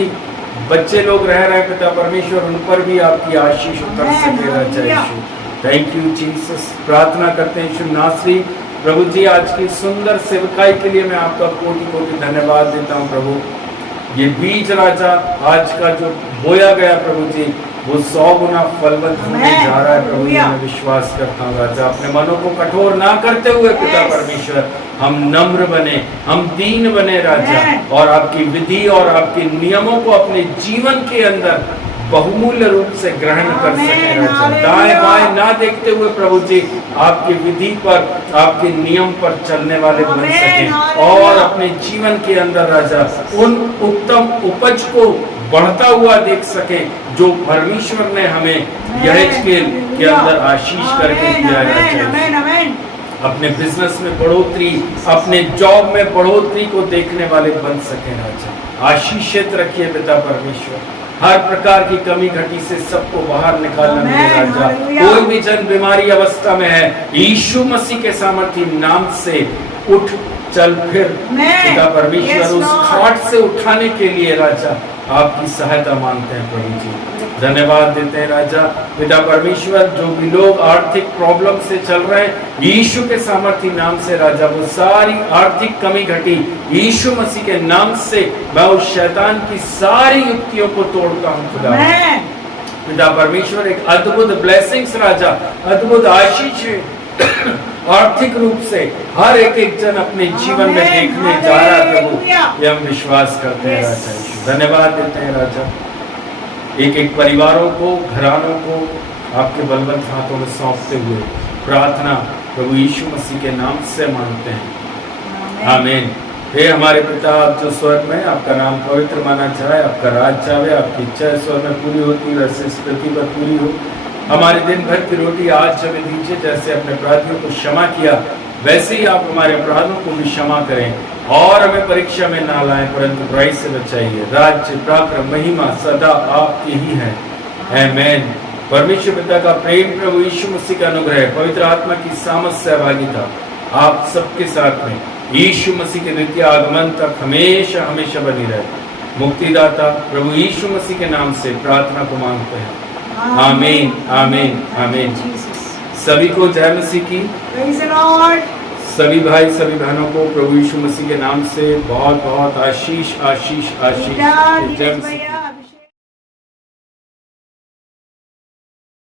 बच्चे लोग रह रहे हैं पिता परमेश्वर, उन पर भी आपकी आशीष उतर सके राजा यीशु। Thank you Jesus. प्रार्थना करते हैं यीशु नासरी प्रभु जी, आज की सुंदर सेवकाई के लिए मैं आपका कोटि कोटि धन्यवाद देता हूँ प्रभु। ये बीज राजा आज का जो बोया गया प्रभु जी, वो 100 गुना फलवंत होने जा रहा है प्रभु जी, मैं विश्वास करता हूँ राजा। अपने मनों को कठोर ना करते हुए पिता परमेश्वर, हम नम्र बने, हम दीन बने राजा, और आपकी विधि और आपके नियमों को अपने जीवन के अंदर बहुमूल्य रूप से ग्रहण कर सके राजा। दाएं बाएं ना देखते हुए प्रभु जी आपकी विधि पर, आपके नियम पर चलने वाले बन सके, और अपने जीवन के अंदर राजा उन उत्तम उपज को बढ़ता हुआ देख सके जो परमेश्वर ने हमें यहेजकेल के अंदर आशीष करके दिया है। अपने बिजनेस में बढ़ोतरी, अपने जॉब में बढ़ोतरी को देखने वाले बन सके राजा। आशीषित रखिए पिता परमेश्वर। हर प्रकार की कमी घटी से सबको बाहर निकालना मेरे राजा। कोई भी जन बीमारी अवस्था में है, यीशु मसीह के सामर्थी नाम से उठ चल फिर पिता परमेश्वर, उस खाट से उठाने के लिए राजा आपकी सहायता मांगते हैं प्रभु जी। धन्यवाद देते हैं राजा। पिता परमेश्वर, जो भी लोग आर्थिक प्रॉब्लम से चल रहे हैं, यीशु के सामर्थी नाम से राजा वो सारी आर्थिक कमी घटी यीशु मसीह के नाम से, मैं उस शैतान की सारी युक्तियों को तोड़ता हूँ खुदा। पिता परमेश्वर, एक अद्भुत ब्लेसिंग्स राजा, अद्भुत आशीष आर्थिक रूप से हर एक जन अपने जीवन में देखने जा रहा है प्रभु, ये हम विश्वास करते हैं राजा यीशु। धन्यवाद देते हैं राजा। एक एक परिवारों को, घरानों को आपके बलवंत हाथों में सौंपते हुए प्रार्थना प्रभु यीशु मसीह के नाम से मांगते हैं, आमीन। हे हमारे पिता, आप जो स्वर्ग में, आपका नाम पवित्र माना जाए, आपका राज चाहे, आपकी इच्छा स्वर्ग में पूरी होती है वैसे इस पृथ्वी पर पूरी हो। हमारे दिन भर की रोटी आज हमें दीजिए, जैसे अपने अपराधियों को क्षमा किया वैसे ही आप हमारे अपराधों को भी क्षमा करें, और हमें परीक्षा में ना लाएं परंतु बुराई से बचाइए। राज्य, पराक्रम, महिमा सदा आपकी ही है। आमीन। परमेश्वर पिता का प्रेम, प्रभु यीशु मसीह का अनुग्रह, पवित्र आत्मा की सामर्थ सहभागिता आप सबके साथ में यीशु मसीह के द्वितीय आगमन तक हमेशा हमेशा बनी रहे। मुक्तिदाता प्रभु यीशु मसीह के नाम से प्रार्थना को मांगते हैं। आमीन, आमीन, आमीन। सभी को जय मसीह की। Praise the Lord. सभी भाई सभी बहनों को प्रभु यीशु मसीह के नाम से बहुत बहुत आशीष आशीष आशीष। बेटा, जय धीरज मसीह। भैया